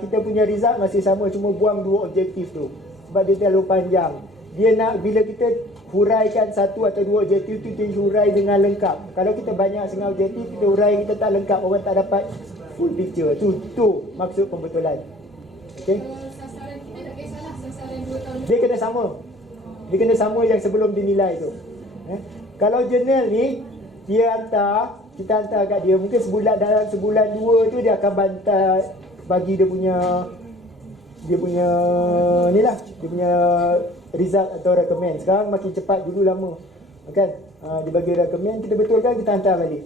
kita punya result masih sama, cuma buang 2 objektif tu sebab dia terlalu panjang. Dia nak bila kita huraikan 1 atau 2 objektif tu, kita hurai dengan lengkap. Kalau kita banyak sangat objektif, kita hurai kita tak lengkap, orang tak dapat full picture. Tu maksud pembetulan. Okey. Sasaran kita tak kisahlah sasaran 2 tahun. Dia kena sama. Dia kena sama yang sebelum dinilai tu. Kalau jurnal ni dia hantar, kita hantar kat dia, mungkin dalam sebulan 2 tu dia akan bantai bagi dia punya ni lah, dia punya result atau recommend. Sekarang makin cepat, dulu lama kan. Dia bagi recommend, kita betulkan, kita hantar balik.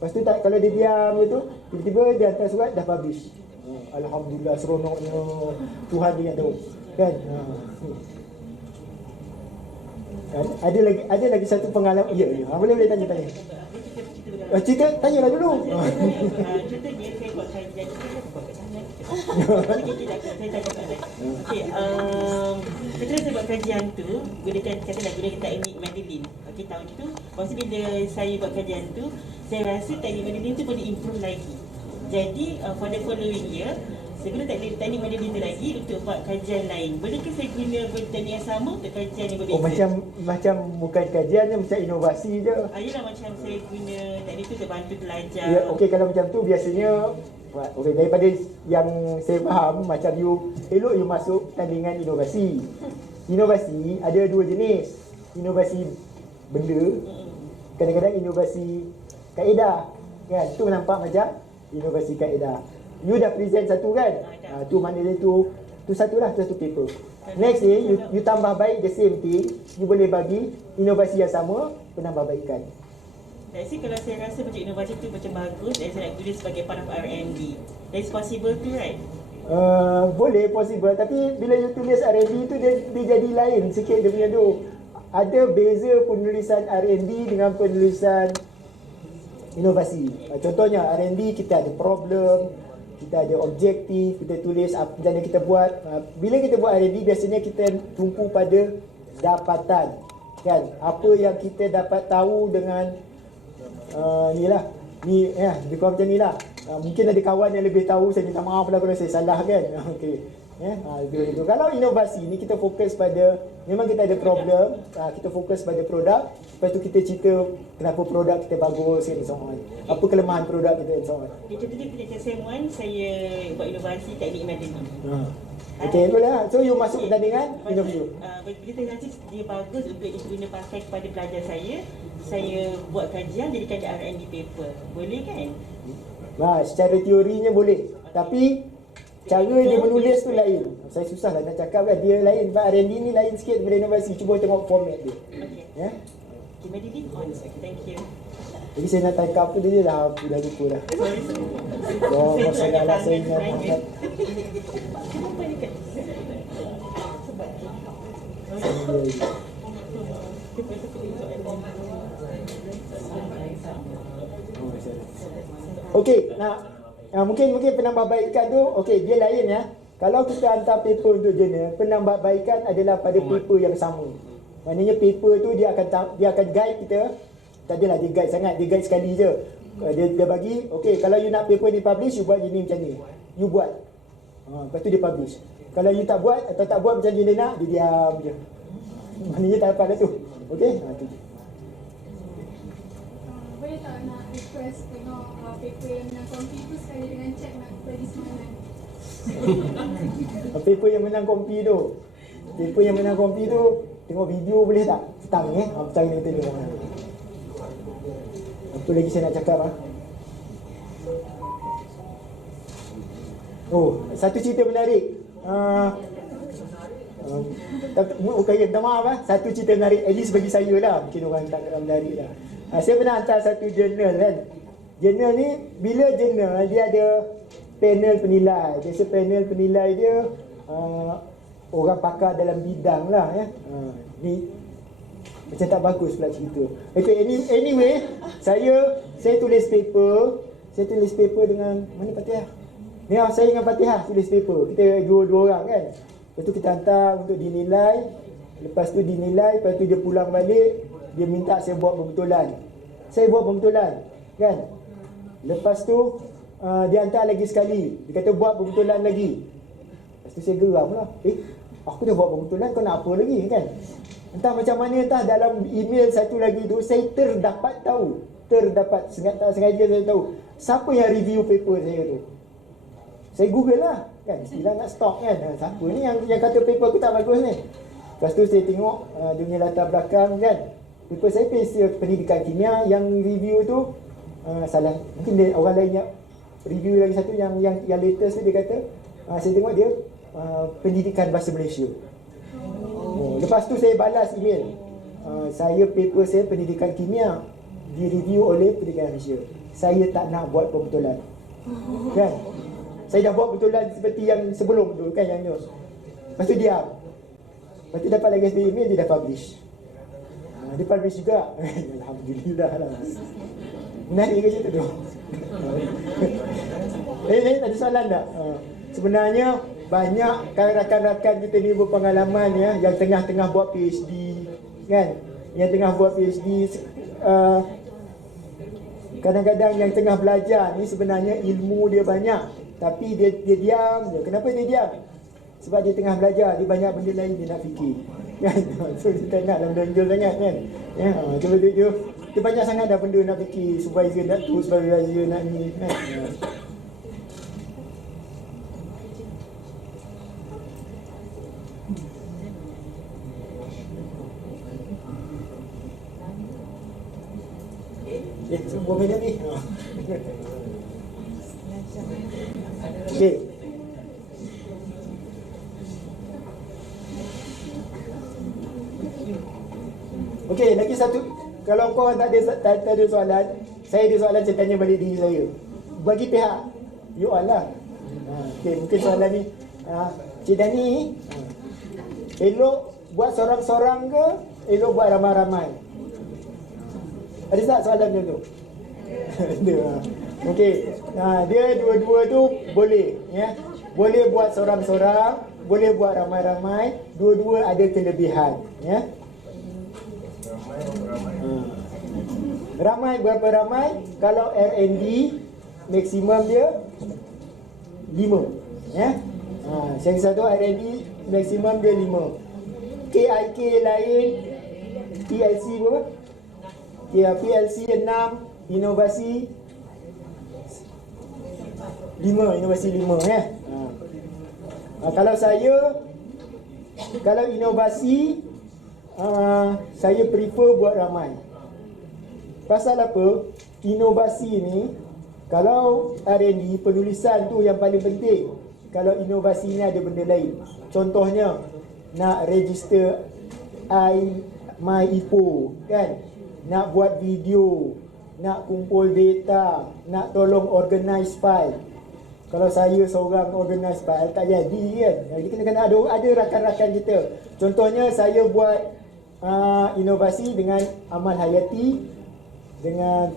Lepas tu kalau dia diam je tu, tiba-tiba dia hantar surat dah publish. Alhamdulillah, seronoknya Tuhan dia yang tahu kan. Kan? Ada lagi satu pengalaman. Ya, boleh tanya. Cerita, tanyalah dulu. Contohnya saya buat kajian, saya buat kat sana. Okey, setelah saya buat kajian tu, katalah gunakan teknik Madeline. Okey, tahun itu, lepas tu bila saya buat kajian tu, saya rasa teknik Madeline tu boleh improve lagi. Jadi, for the following year, saya guna teknik Madeline tu lagi untuk buat kajian lain. Bolehkah saya guna teknik yang sama untuk kajian yang berbeza? Macam bukan kajian je, macam inovasi je. Yelah, macam saya guna teknik tu untuk bantu belajar. Ya, okey, kalau macam tu biasanya daripada yang saya faham, macam elok you masuk tandingan inovasi. Inovasi ada 2 jenis. Inovasi benda, kadang-kadang inovasi kaedah kan. Tu nampak macam inovasi kaedah. You dah present satu kan? Tu maknanya tu satulah, tu satu paper. Next day you tambah baik the same thing, you boleh bagi inovasi yang sama, penambahbaikan. Let's say kalau saya rasa macam inovasi tu macam bagus dan saya nak guna sebagai part of R&D, that's possible too, right? Boleh, possible. Tapi bila you tulis R&D tu dia jadi lain sikit dia punya tu. Ada beza penulisan R&D dengan penulisan inovasi. Contohnya R&D kita ada problem, kita ada objektif, kita tulis apa yang kita buat. Bila kita buat R&D biasanya kita tumpu pada dapatan kan, apa yang kita dapat tahu dengan lebih kurang macam ni lah. Mungkin ada kawan yang lebih tahu, saya minta maaf lah kalau saya salah kan. Okey. Gitu. Kalau inovasi ni kita fokus pada, memang kita ada problem, kita fokus pada produk, lepas tu kita cerita kenapa produk kita bagus and so on, apa kelemahan produk kita and so on. Contohnya pada SEM1 saya buat inovasi teknik Madeline. Okey, boleh lah. So you masuk pertandingan inovasi. Bila saya rasa dia bagus untuk guna pakai kepada pelajar saya buat kajian jadikan dia R&D paper. Boleh kan? Secara teorinya boleh, tapi cara dia menulis tu lain. Saya susah lah nak cakap kan, dia lain. R&D ni lain sikit daripada inovasi. Cuba tengok format dia. Okay. Ya? Okay, Madeline on. Okay, thank you. Jadi saya nak tangkap tu dia dah lupa dah. Masalah saya ingat Muhammad. Kenapa ni kan? Okey, mungkin penambahbaikan tu, okey, dia lain ya. Kalau kita hantar paper untuk jurnal, penambahbaikan adalah pada paper yang sama. Maknanya paper tu dia akan guide kita. Tak adalah dia guide sangat, dia guide sekali je. Dia bagi, okey, kalau you nak paper ni publish, you buat ni macam ni. You buat. Lepas tu dia publish. Kalau you tak buat atau tak buat macam dia nak, dia diam je. Maknanya tak dapat dah tu. Okey? Tu je. Boleh tak nak request tengok paper yang menang kompi tu sekali dengan cek nak pergi semalam? Paper yang menang kompi tu, tengok video boleh tak? Petang petang ni kita tengok. Apa lagi saya nak cakap satu cerita menarik. Minta maaf satu cerita menarik, at least bagi saya lah. Mungkin orang tak menarik lah. Saya pernah hantar satu jurnal kan. Jurnal ni, bila jurnal dia ada panel penilai. Biasa panel penilai dia orang pakar dalam bidang lah ya. Ni macam tak bagus pula cerita. Okay, anyway, saya saya tulis paper dengan mana Fatihah? Ni saya dengan Fatihah tulis paper. Kita dua orang kan. Lepas tu kita hantar untuk dinilai. Lepas tu dinilai, lepas tu dia pulang balik, dia minta saya buat pembetulan. Saya buat pembetulan, kan? Lepas tu dia hantar lagi sekali. Dia kata buat pembetulan lagi. Lepas tu saya geram lah. Aku dah buat pembetulan, kau nak apa lagi, kan? Entah macam mana, entah dalam email satu lagi tu saya terdapat sengaja saya tahu siapa yang review paper saya tu. Saya google lah, kan, istilah nak stalk kan, siapa ni yang kata paper aku tak bagus ni. Lepas tu saya tengok dia punya latar belakang kan. Paper saya pendidikan kimia, yang review tu salah. Mungkin dia, orang lain yang review lagi satu yang latest tu dia kata saya tengok dia pendidikan bahasa Malaysia. Lepas tu saya balas email. Saya paper saya pendidikan kimia direview oleh pendidikan Malaysia. Saya tak nak buat pembetulan. Kan? Saya dah buat pembetulan seperti yang sebelum tu kan, yang tu. Lepas tu diam. Lepas tu dapat lagi satu email, dia dah publish. Dia publish juga. Alhamdulillah lah. Menarik ke cerita tu? Ada soalan tak? Sebenarnya banyak rakan-rakan kita ni berpengalaman ya, yang tengah-tengah buat PhD kan, yang tengah buat PhD kadang-kadang yang tengah belajar ni sebenarnya ilmu dia banyak, tapi dia diam je. Kenapa dia diam? Sebab dia tengah belajar, dia banyak benda lain dia nak fikir kan. So dia tak nak menonjol sangat kan ya, cuba dia banyak sangat dah benda nak fikir, supervisor nak tu, supervisor nak ni kan. Sebuah minit ni. Okey. Okey, lagi satu. Kalau kau tak ada soalan, saya ada soalan, saya tanya balik diri saya. Bagi pihak you all lah. Okey, mungkin soalan ni Cik Dani, elok buat sorang-sorang ke elok buat ramai-ramai? Ada tak soalan macam tu? Ada. Okey. Dia dua-dua tu boleh ya. Boleh buat sorang-sorang, boleh buat ramai-ramai, dua-dua ada kelebihan ya. Ramai berapa ramai? Kalau R&D maksimum dia 5 ya. Yang satu R&D maksimum dia 5. KIK lain, PLC berapa? Ya, PLC 6, inovasi 5, inovasi 5 ya. Kalau inovasi saya prefer buat ramai. Pasal apa? Inovasi ni, kalau R&D penulisan tu yang paling penting. Kalau inovasi ni ada benda lain. Contohnya nak register MyIPO kan, nak buat video, nak kumpul data, nak tolong organize file. Kalau saya seorang organize file tak jadi kan. Jadi kita kena ada rakan-rakan kita. Contohnya saya buat inovasi dengan Amal Hayati dengan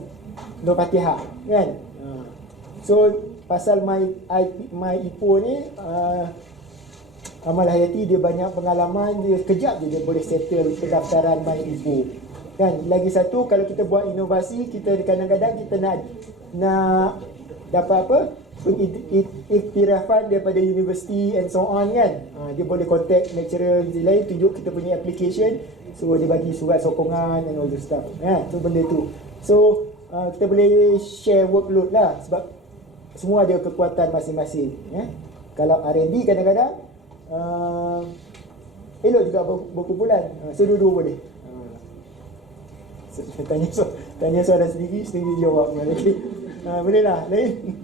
Nur Fatihah kan. So pasal MyIPO ni Amal Hayati dia banyak pengalaman, dia kejap je dia boleh settle pendaftaran MyIPO. Kan, lagi satu, kalau kita buat inovasi, kita kadang-kadang kita nak dapat apa? Iktirafan daripada universiti and so on kan. Dia boleh contact lecturer lain, tunjuk kita punya application, so dia bagi surat sokongan and all the stuff. Tu benda tu. So kita boleh share workload lah, sebab semua ada kekuatan masing-masing ya. Kalau R&D kadang-kadang elok juga berkumpulan, so dua-dua boleh. Tanya soalan sendiri jawab. Okay. Boleh lah, lain.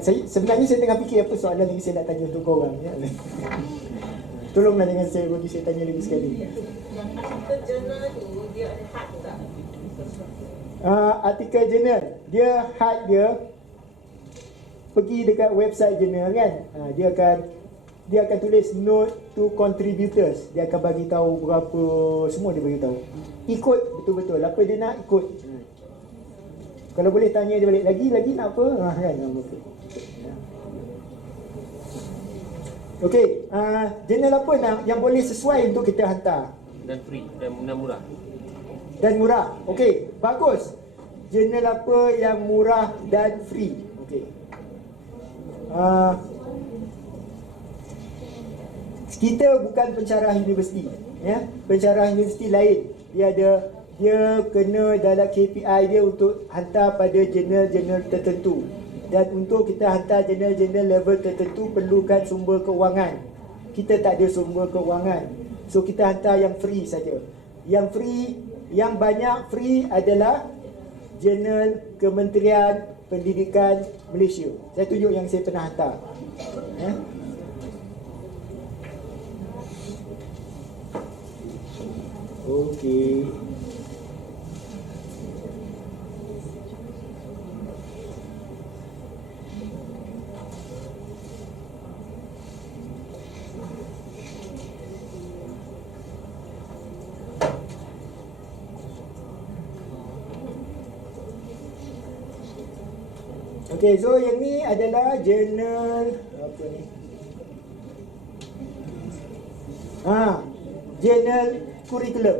Sebenarnya saya tengah fikir apa soalan lagi saya nak tanya untuk korang ya. Tolonglah dengan saya, bagi saya tanya lagi sekali. Artikel jurnal tu dia ada had tak? Artikel jurnal dia had dia pergi dekat website jurnal kan. Dia akan dia akan tulis note to contributors. Dia akan bagi tahu berapa, semua dia bagi tahu. Ikut betul-betul apa dia nak ikut. Kalau boleh tanya dia balik, lagi nak apa? Kan. Okey, jurnal apa yang boleh sesuai untuk kita hantar Dan free dan murah. dan murah. Okey, bagus. Jurnal apa yang murah dan free? Okey. Kita bukan pensyarah universiti, ya. Pensyarah universiti lain. Dia kena dalam KPI dia untuk hantar pada jurnal-jurnal tertentu. Dan untuk kita hantar jurnal-jurnal level tertentu perlukan sumber keuangan. Kita tak ada sumber keuangan. So kita hantar yang free saja. Yang free, yang banyak free adalah jurnal Kementerian Pendidikan Malaysia. Saya tunjuk yang saya pernah hantar. Ya. Okey. Okey, so yang ni adalah jurnal apa ni? Jurnal kurikulum.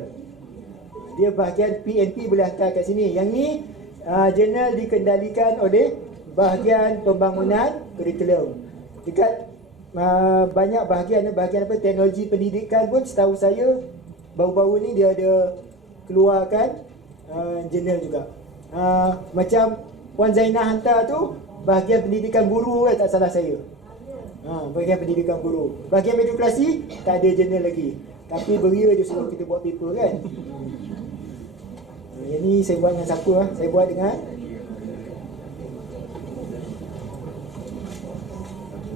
Dia bahagian PNP boleh hantar kat sini. Yang ni jurnal dikendalikan oleh bahagian pembangunan kurikulum. Dekat banyak bahagian apa, teknologi pendidikan pun setahu saya baru-baru ni dia ada keluarkan jurnal juga. Macam Puan Zainah hantar tu bahagian pendidikan guru kan, tak salah saya. Bahagian pendidikan guru. Bahagian edukasi tak ada jurnal lagi. Tapi beria je suruh kita buat paper kan. Yang ni saya buat dengan siapa? Saya buat dengan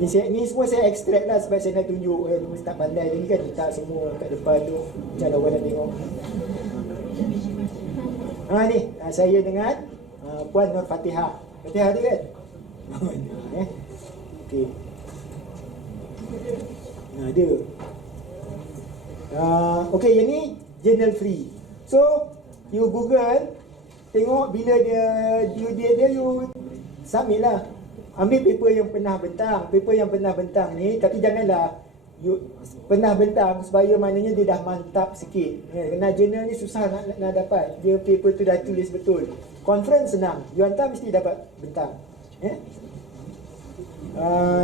ni semua saya extract lah sebab saya nak tunjuk. Mesti tak pandai lagi kan, letak semua kat depan tu macam awak nak tengok. Ni saya dengan Puan Nur Fatihah. Fatihah dia kan? Okey. Dia. Okey, yang ni journal free. So, you Google, tengok bila dia you submit lah. Ambil paper yang pernah bentang. Paper yang pernah bentang ni, tapi janganlah you pernah bentang supaya maknanya dia dah mantap sikit. Kena jurnal ni susah nak dapat. Dia paper tu dah tulis betul. Conference senang. You hantar mesti dapat bentang.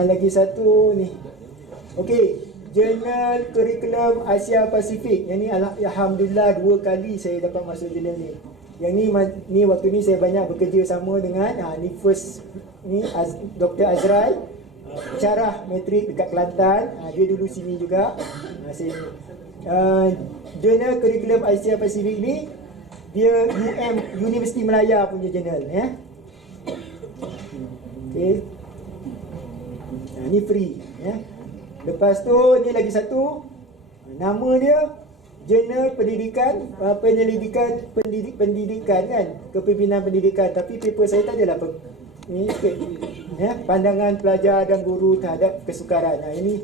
Lagi satu ni. Okey, jurnal kurikulum Asia Pasifik. Yang ni alhamdulillah 2 kali saya dapat masuk jurnal ni. Yang ni waktu ni saya banyak bekerja sama dengan ni first ni Dr. Azrai, syarah metrik dekat Kelantan. Dia dulu sini juga. Saya ni. Jurnal kurikulum Asia Pasifik ni dia Universiti Melaya punya jurnal, ya. Okey. Ni free, ya. Lepas tu ni lagi satu, nama dia Jurnal Pendidikan Penyelidikan Pendidikan kan, Kepimpinan Pendidikan, tapi paper saya tak adalah ni sikit, ya, pandangan pelajar dan guru terhadap kesukaran. Ini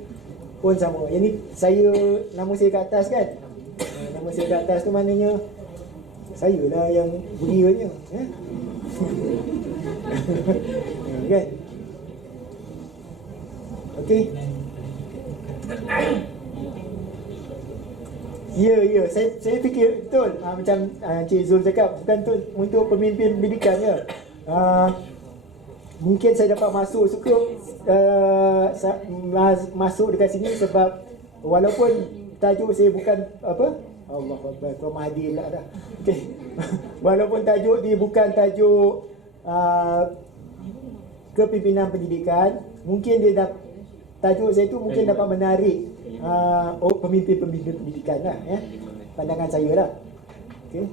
pun sama. Ini saya, nama saya kat atas kan. Nama saya kat atas tu maknanya saya lah yang berianya, ya. Kan? Okey. Ya, saya fikir betul. Macam Encik Zul cakap, bukan untuk pemimpin pendidikan je. Mungkin saya dapat suka masuk dekat sini sebab walaupun tajuk saya bukan apa, Allah Akbar, Tuan Mahathir pula dah. Okay. Walaupun tajuk dia bukan tajuk kepimpinan pendidikan, mungkin dia tajuk saya tu mungkin dapat menarik pemimpin-pemimpin pendidikan lah, ya. Pandangan saya lah. Okay.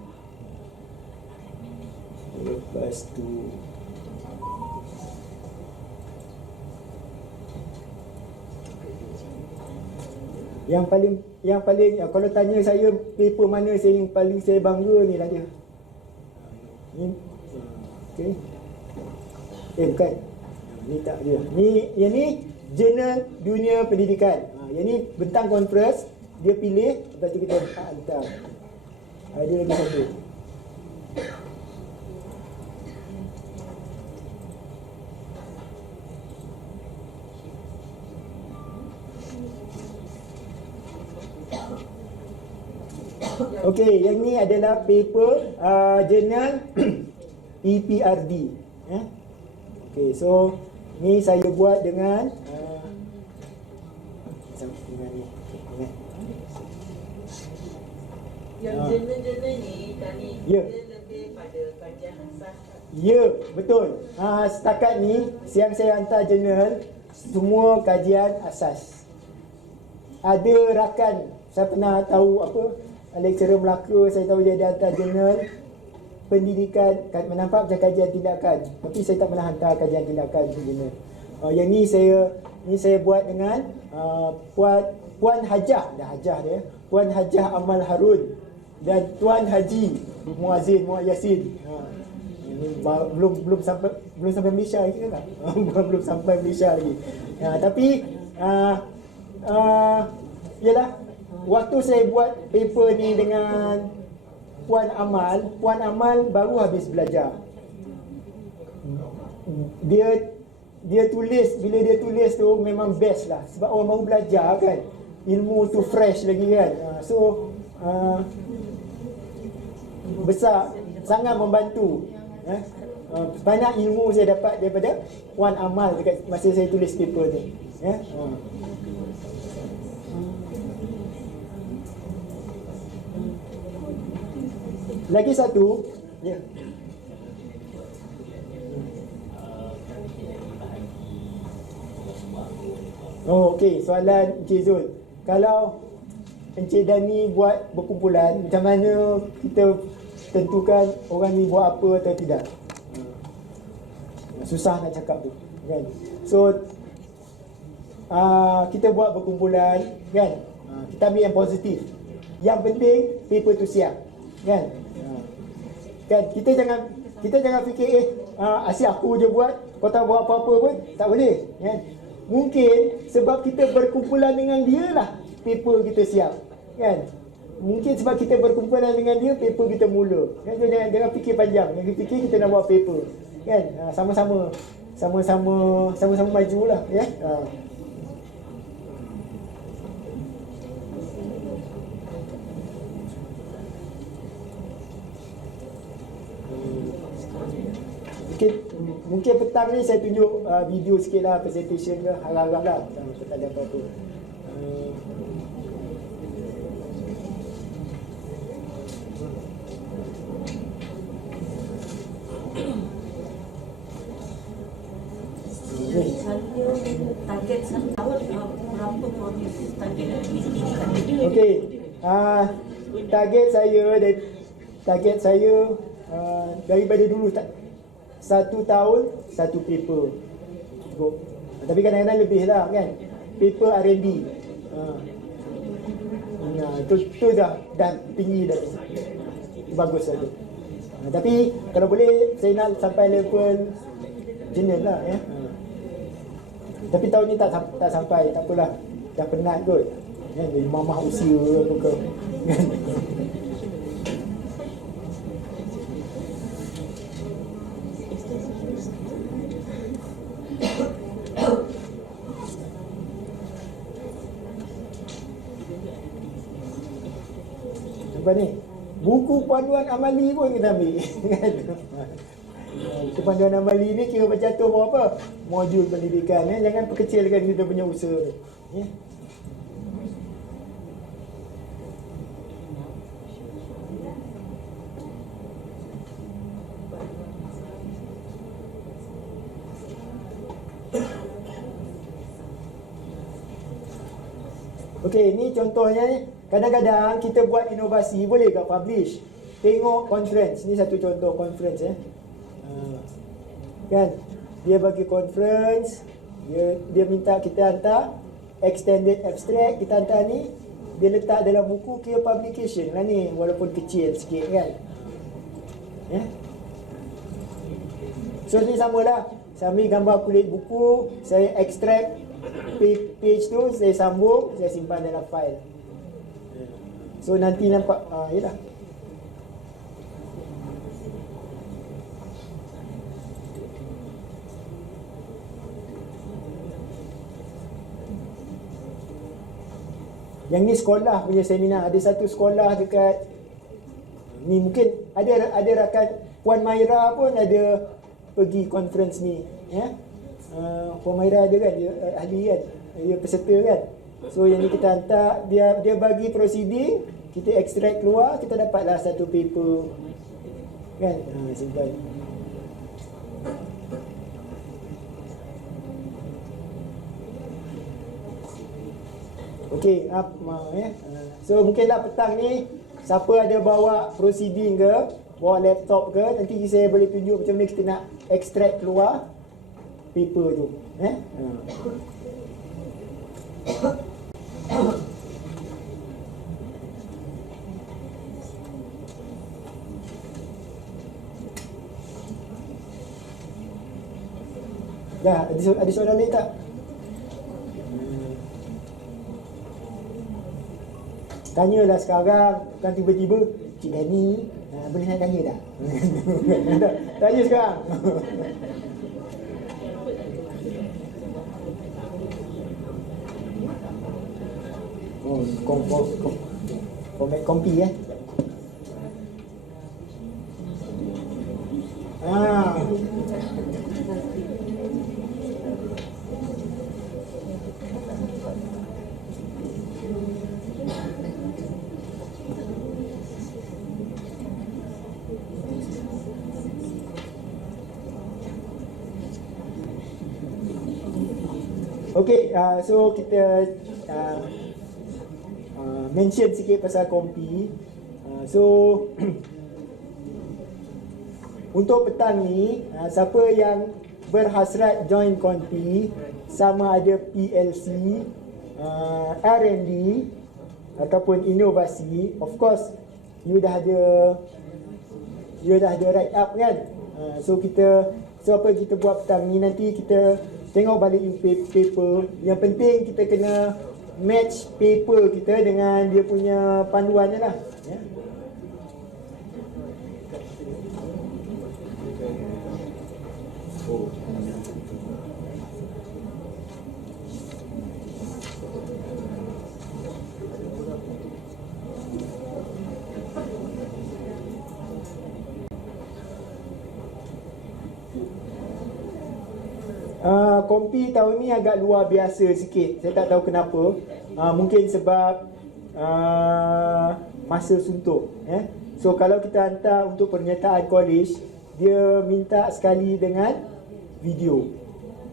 Lepas tu yang paling kalau tanya saya paper mana yang paling saya bangga ni lah dia. Ni okey. Bukan. Ni tak dia. Ni yang ni Jurnal Dunia Pendidikan. Yang ni bentang conference, dia pilih, lepas tu kita hantar. Ada lagi satu. Okey, yang ni adalah paper jurnal EPRD. Okey, so ni saya buat dengan ni. Yang jurnal-jurnal ni tadi Ya. dia lebih pada kajian asas. Ya, betul. Setakat ni siang saya hantar jurnal semua kajian asas. Ada rakan, saya pernah tahu apa, lecturer Melaka, saya tahu dia ada hantar jurnal pendidikan, menampak macam kajian tindakan, tapi saya tak pernah hantar kajian tindakan jurnal. Yang ni saya buat dengan Puan Hajah, dah Hajah dia, Puan Hajah Amal Harun dan Tuan Haji Muazzin Yasin. Belum sampai Malaysia lagi kan? Belum sampai Malaysia lagi. Tapi yalah, waktu saya buat paper ni dengan Puan Amal baru habis belajar. Dia tulis, bila dia tulis tu memang best lah, sebab orang baru belajar kan, ilmu tu fresh lagi kan. Besar, sangat membantu. Banyak ilmu saya dapat daripada Puan Amal dekat masa saya tulis paper ni. Lagi satu, ya. Oh, okey, soalan Encik Zul. Kalau Encik Dani buat berkumpulan, macam mana kita tentukan orang ni buat apa atau tidak? Susah nak cakap tu, kan? So kita buat berkumpulan, kan? Kita ambil yang positif. Yang penting paper tu siap, kan? Kan kita jangan fikir asyik aku je buat, kau tak buat apa-apa pun tak boleh, kan? Mungkin sebab kita berkumpulan dengan dia lah paper kita siap, kan? Mungkin sebab kita berkumpulan dengan dia paper kita mula, kan? Jangan fikir panjang, jangan fikir kita nak buat paper, kan? Sama-sama maju lah, ya. Mungkin petang ni saya tunjuk video sikit lah, presentation ke, harap-harap lah tak ada apa-apa. Misalnya target satu tahun berapa produce target pendidikan? Okey, target saya daripada dulu satu tahun satu paper cukup. Tapi kadang-kadang lebih lah, kan? Paper R&D itu dah tinggi dah, bagus lah tu. Tapi kalau boleh saya nak sampai level jurnal lah, ya. Tapi tahun ni tak sampai, tak apalah, dah penat kot, kan? Jadi mamah usia apa ke, kan? Apa ni? Buku panduan amali pun kita ambil. Buku panduan amali ni kira macam tu apa? Modul pendidikan, ya? Jangan perkecilkan kita punya usaha tu, ya? Okey, ni contohnya ni. Kadang-kadang kita buat inovasi, boleh ke publish? Tengok conference, ni satu contoh conference, ya. Kan? Dia bagi conference, dia minta kita hantar extended abstract, kita hantar ni, dia letak dalam buku, kira publication lah ni, walaupun kecil sikit, kan? Ya. So ni samalah, saya ambil gambar kulit buku, saya extract page tu saya sambung, saya simpan dalam file. So nanti nampak yalah. Yang ni sekolah punya seminar. Ada satu sekolah dekat ni, mungkin ada rakan Puan Maira pun ada pergi conference ni, ya. Puan Maira ada kan, dia ahli kan, dia peserta kan. So yang ni kita hantar, dia bagi proceeding, kita extract keluar, kita dapatlah satu paper kan. Simpan. Okey, ya. So mungkinlah petang ni siapa ada bawa proceeding ke, bawa laptop ke, nanti saya boleh tunjuk macam mana kita nak extract keluar paper tu, Dah, ada soalan lain tak? Tanyalah sekarang, bukan tiba-tiba Cik Dani, boleh nak tanya tak? Tanya sekarang. Format kompi Okey, so kita mention sikit pasal kompi. Untuk petang ni, siapa yang berhasrat join kompi, sama ada PLC, R&D ataupun inovasi, of course you dah ada write up kan. So apa kita buat petang ni, nanti kita tengok balik paper. Yang penting kita kena match paper kita dengan dia punya panduan je lah, ya. Kompi tahun ni agak luar biasa sikit. Saya tak tahu kenapa. Mungkin sebab masa suntuk, ya. So kalau kita hantar untuk pernyataan college, dia minta sekali dengan video.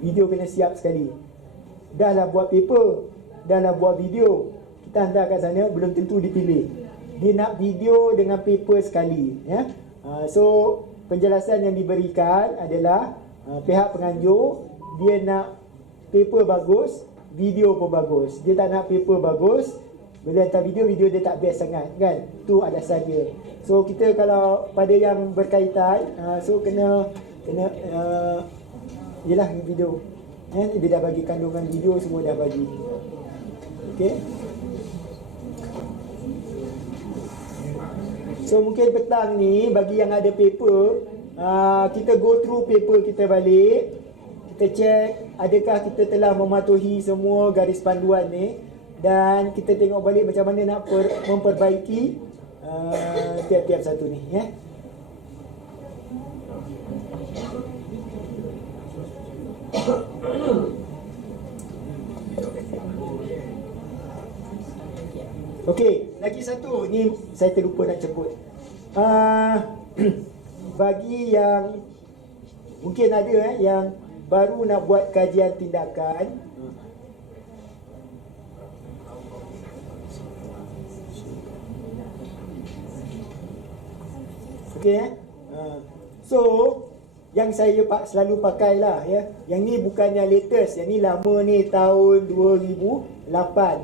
Video kena siap sekali. Dah lah buat paper, dah lah buat video, kita hantar kat sana, belum tentu dipilih. Dia nak video dengan paper sekali, ya. So penjelasan yang diberikan adalah pihak penganjur dia nak paper bagus, video pun bagus. Dia tak nak paper bagus, bila hantar video dia tak best sangat kan. Tu alasan dia. So kita kalau pada yang berkaitan, so kena yelah video, ya. Dia dah bagi kandungan video, semua dah bagi. Okey. So mungkin petang ni bagi yang ada paper, kita go through paper kita balik. Kita check adakah kita telah mematuhi semua garis panduan ni, dan kita tengok balik macam mana nak memperbaiki tiap-tiap satu ni, ya. Okey, lagi satu ni saya terlupa nak sebut. Bagi yang mungkin ada yang baru nak buat kajian tindakan, okey, so yang saya selalu pakai lah, ya. Yang ni bukannya latest, yang ni lama ni, tahun 2008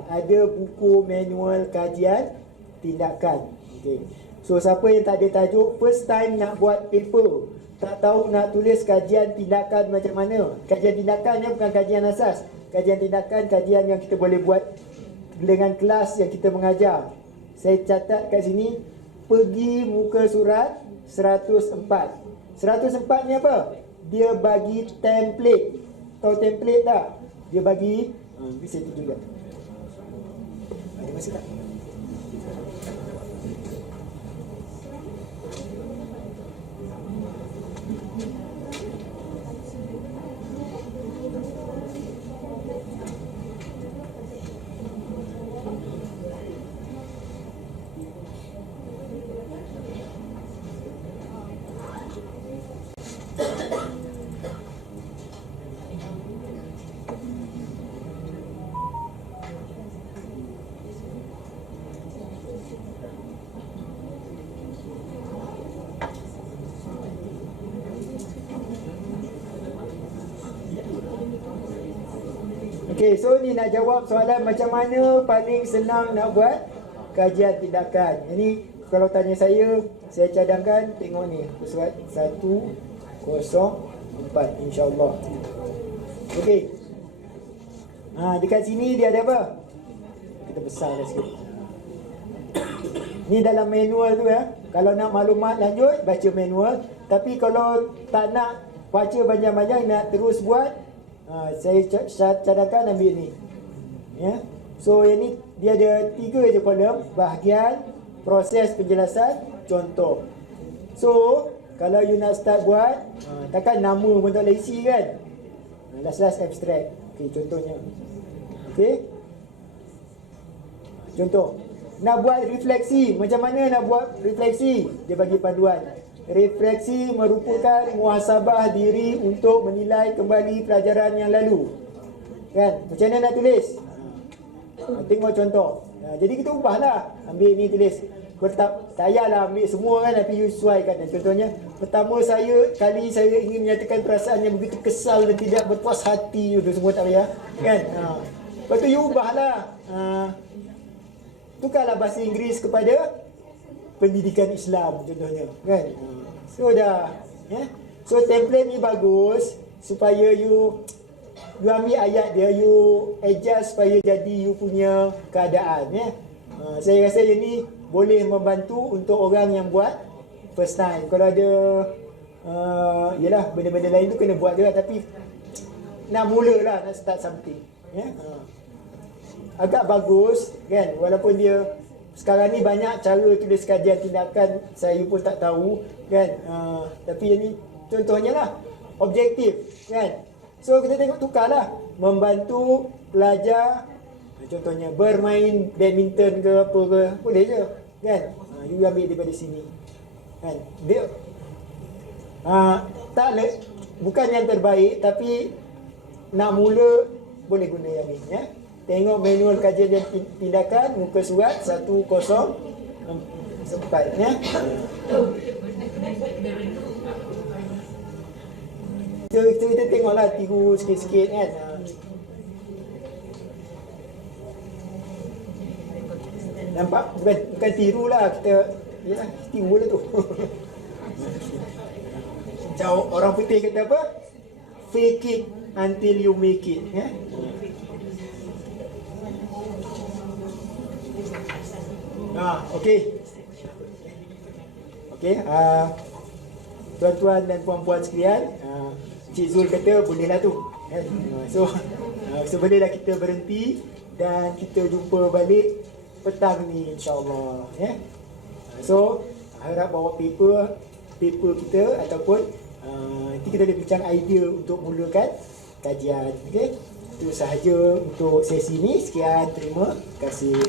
ada buku manual kajian tindakan. Okey. So siapa yang tak ada tajuk, first time nak buat paper, tak tahu nak tulis kajian tindakan macam mana. Kajian tindakan ni bukan kajian asas. kajian tindakan, kajian yang kita boleh buat dengan kelas yang kita mengajar. Saya catat kat sini, pergi muka surat 104. 104 ni apa? Dia bagi template. Tahu template tak? Dia bagi bisa tu juga. Ada masa tak? Okey, so ni nak jawab soalan macam mana paling senang nak buat kajian tindakan. Ini kalau tanya saya cadangkan tengok ni surat 104 insya-Allah. Okey. Dekat sini dia ada apa? Kita besar dah sikit. Ni dalam manual tu ya. Kalau nak maklumat lanjut baca manual, tapi kalau tak nak baca panjang-panjang nak terus buat, saya cadangkan ambil ni. Ya. So yang ni dia ada 3 je kolom, bahagian, proses penjelasan, contoh. So kalau you nak start buat, takkan nama pun tak boleh isi kan. Last abstract. Okey, contohnya. Okey. Contoh. Nak buat refleksi, macam mana nak buat refleksi? Dia bagi panduan. Refleksi merupakan muhasabah diri untuk menilai kembali pelajaran yang lalu. Kan? Macam mana nak tulis? Tengok contoh. Jadi kita ubahlah. Ambil ni tulis. Tak payahlah ambil semua kan, tapi you sesuaikan. Dan contohnya, pertama saya ingin menyatakan perasaan yang begitu kesal dan tidak berpuas hati. Itu semua tak payah. Kan? Lepas tu you ubahlah. Tukarlah bahasa Inggeris kepada pendidikan Islam contohnya, kan? So dah, ya. So template ni bagus supaya you ambil ayat dia, you adjust supaya jadi you punya keadaan, ya. Saya rasa yang ni boleh membantu untuk orang yang buat first time. Kalau ada yalah benda-benda lain tu kena buat juga, tapi nak mulalah, nak start something, ya. Agak bagus kan, walaupun dia sekarang ni banyak cara tulis kajian tindakan, saya pun tak tahu kan, tapi yang ni contohnya lah, objektif kan. So kita tengok tukarlah, membantu pelajar, contohnya bermain badminton ke apa ke, boleh je kan. You ambil daripada sini kan, dia bukan yang terbaik, tapi nak mula boleh guna yang ni, ya. Tengok manual kajian dan tindakan muka surat 104 ya. Kita tengoklah, tiru sikit-sikit kan. Nampak? Bukan tiru lah, kita ya, tiru lah tu. Macam orang putih kata apa? Fake it until you make it, ya. Okey. Tuan-tuan dan puan-puan sekalian, Cik Zul kata bolehlah tu. So bolehlah kita berhenti dan kita jumpa balik petang ni insya-Allah, ya. So harap bawa paper kita ataupun nanti kita ada bincang idea untuk mulakan kajian. Okey. Itu sahaja untuk sesi ni. Sekian, terima kasih.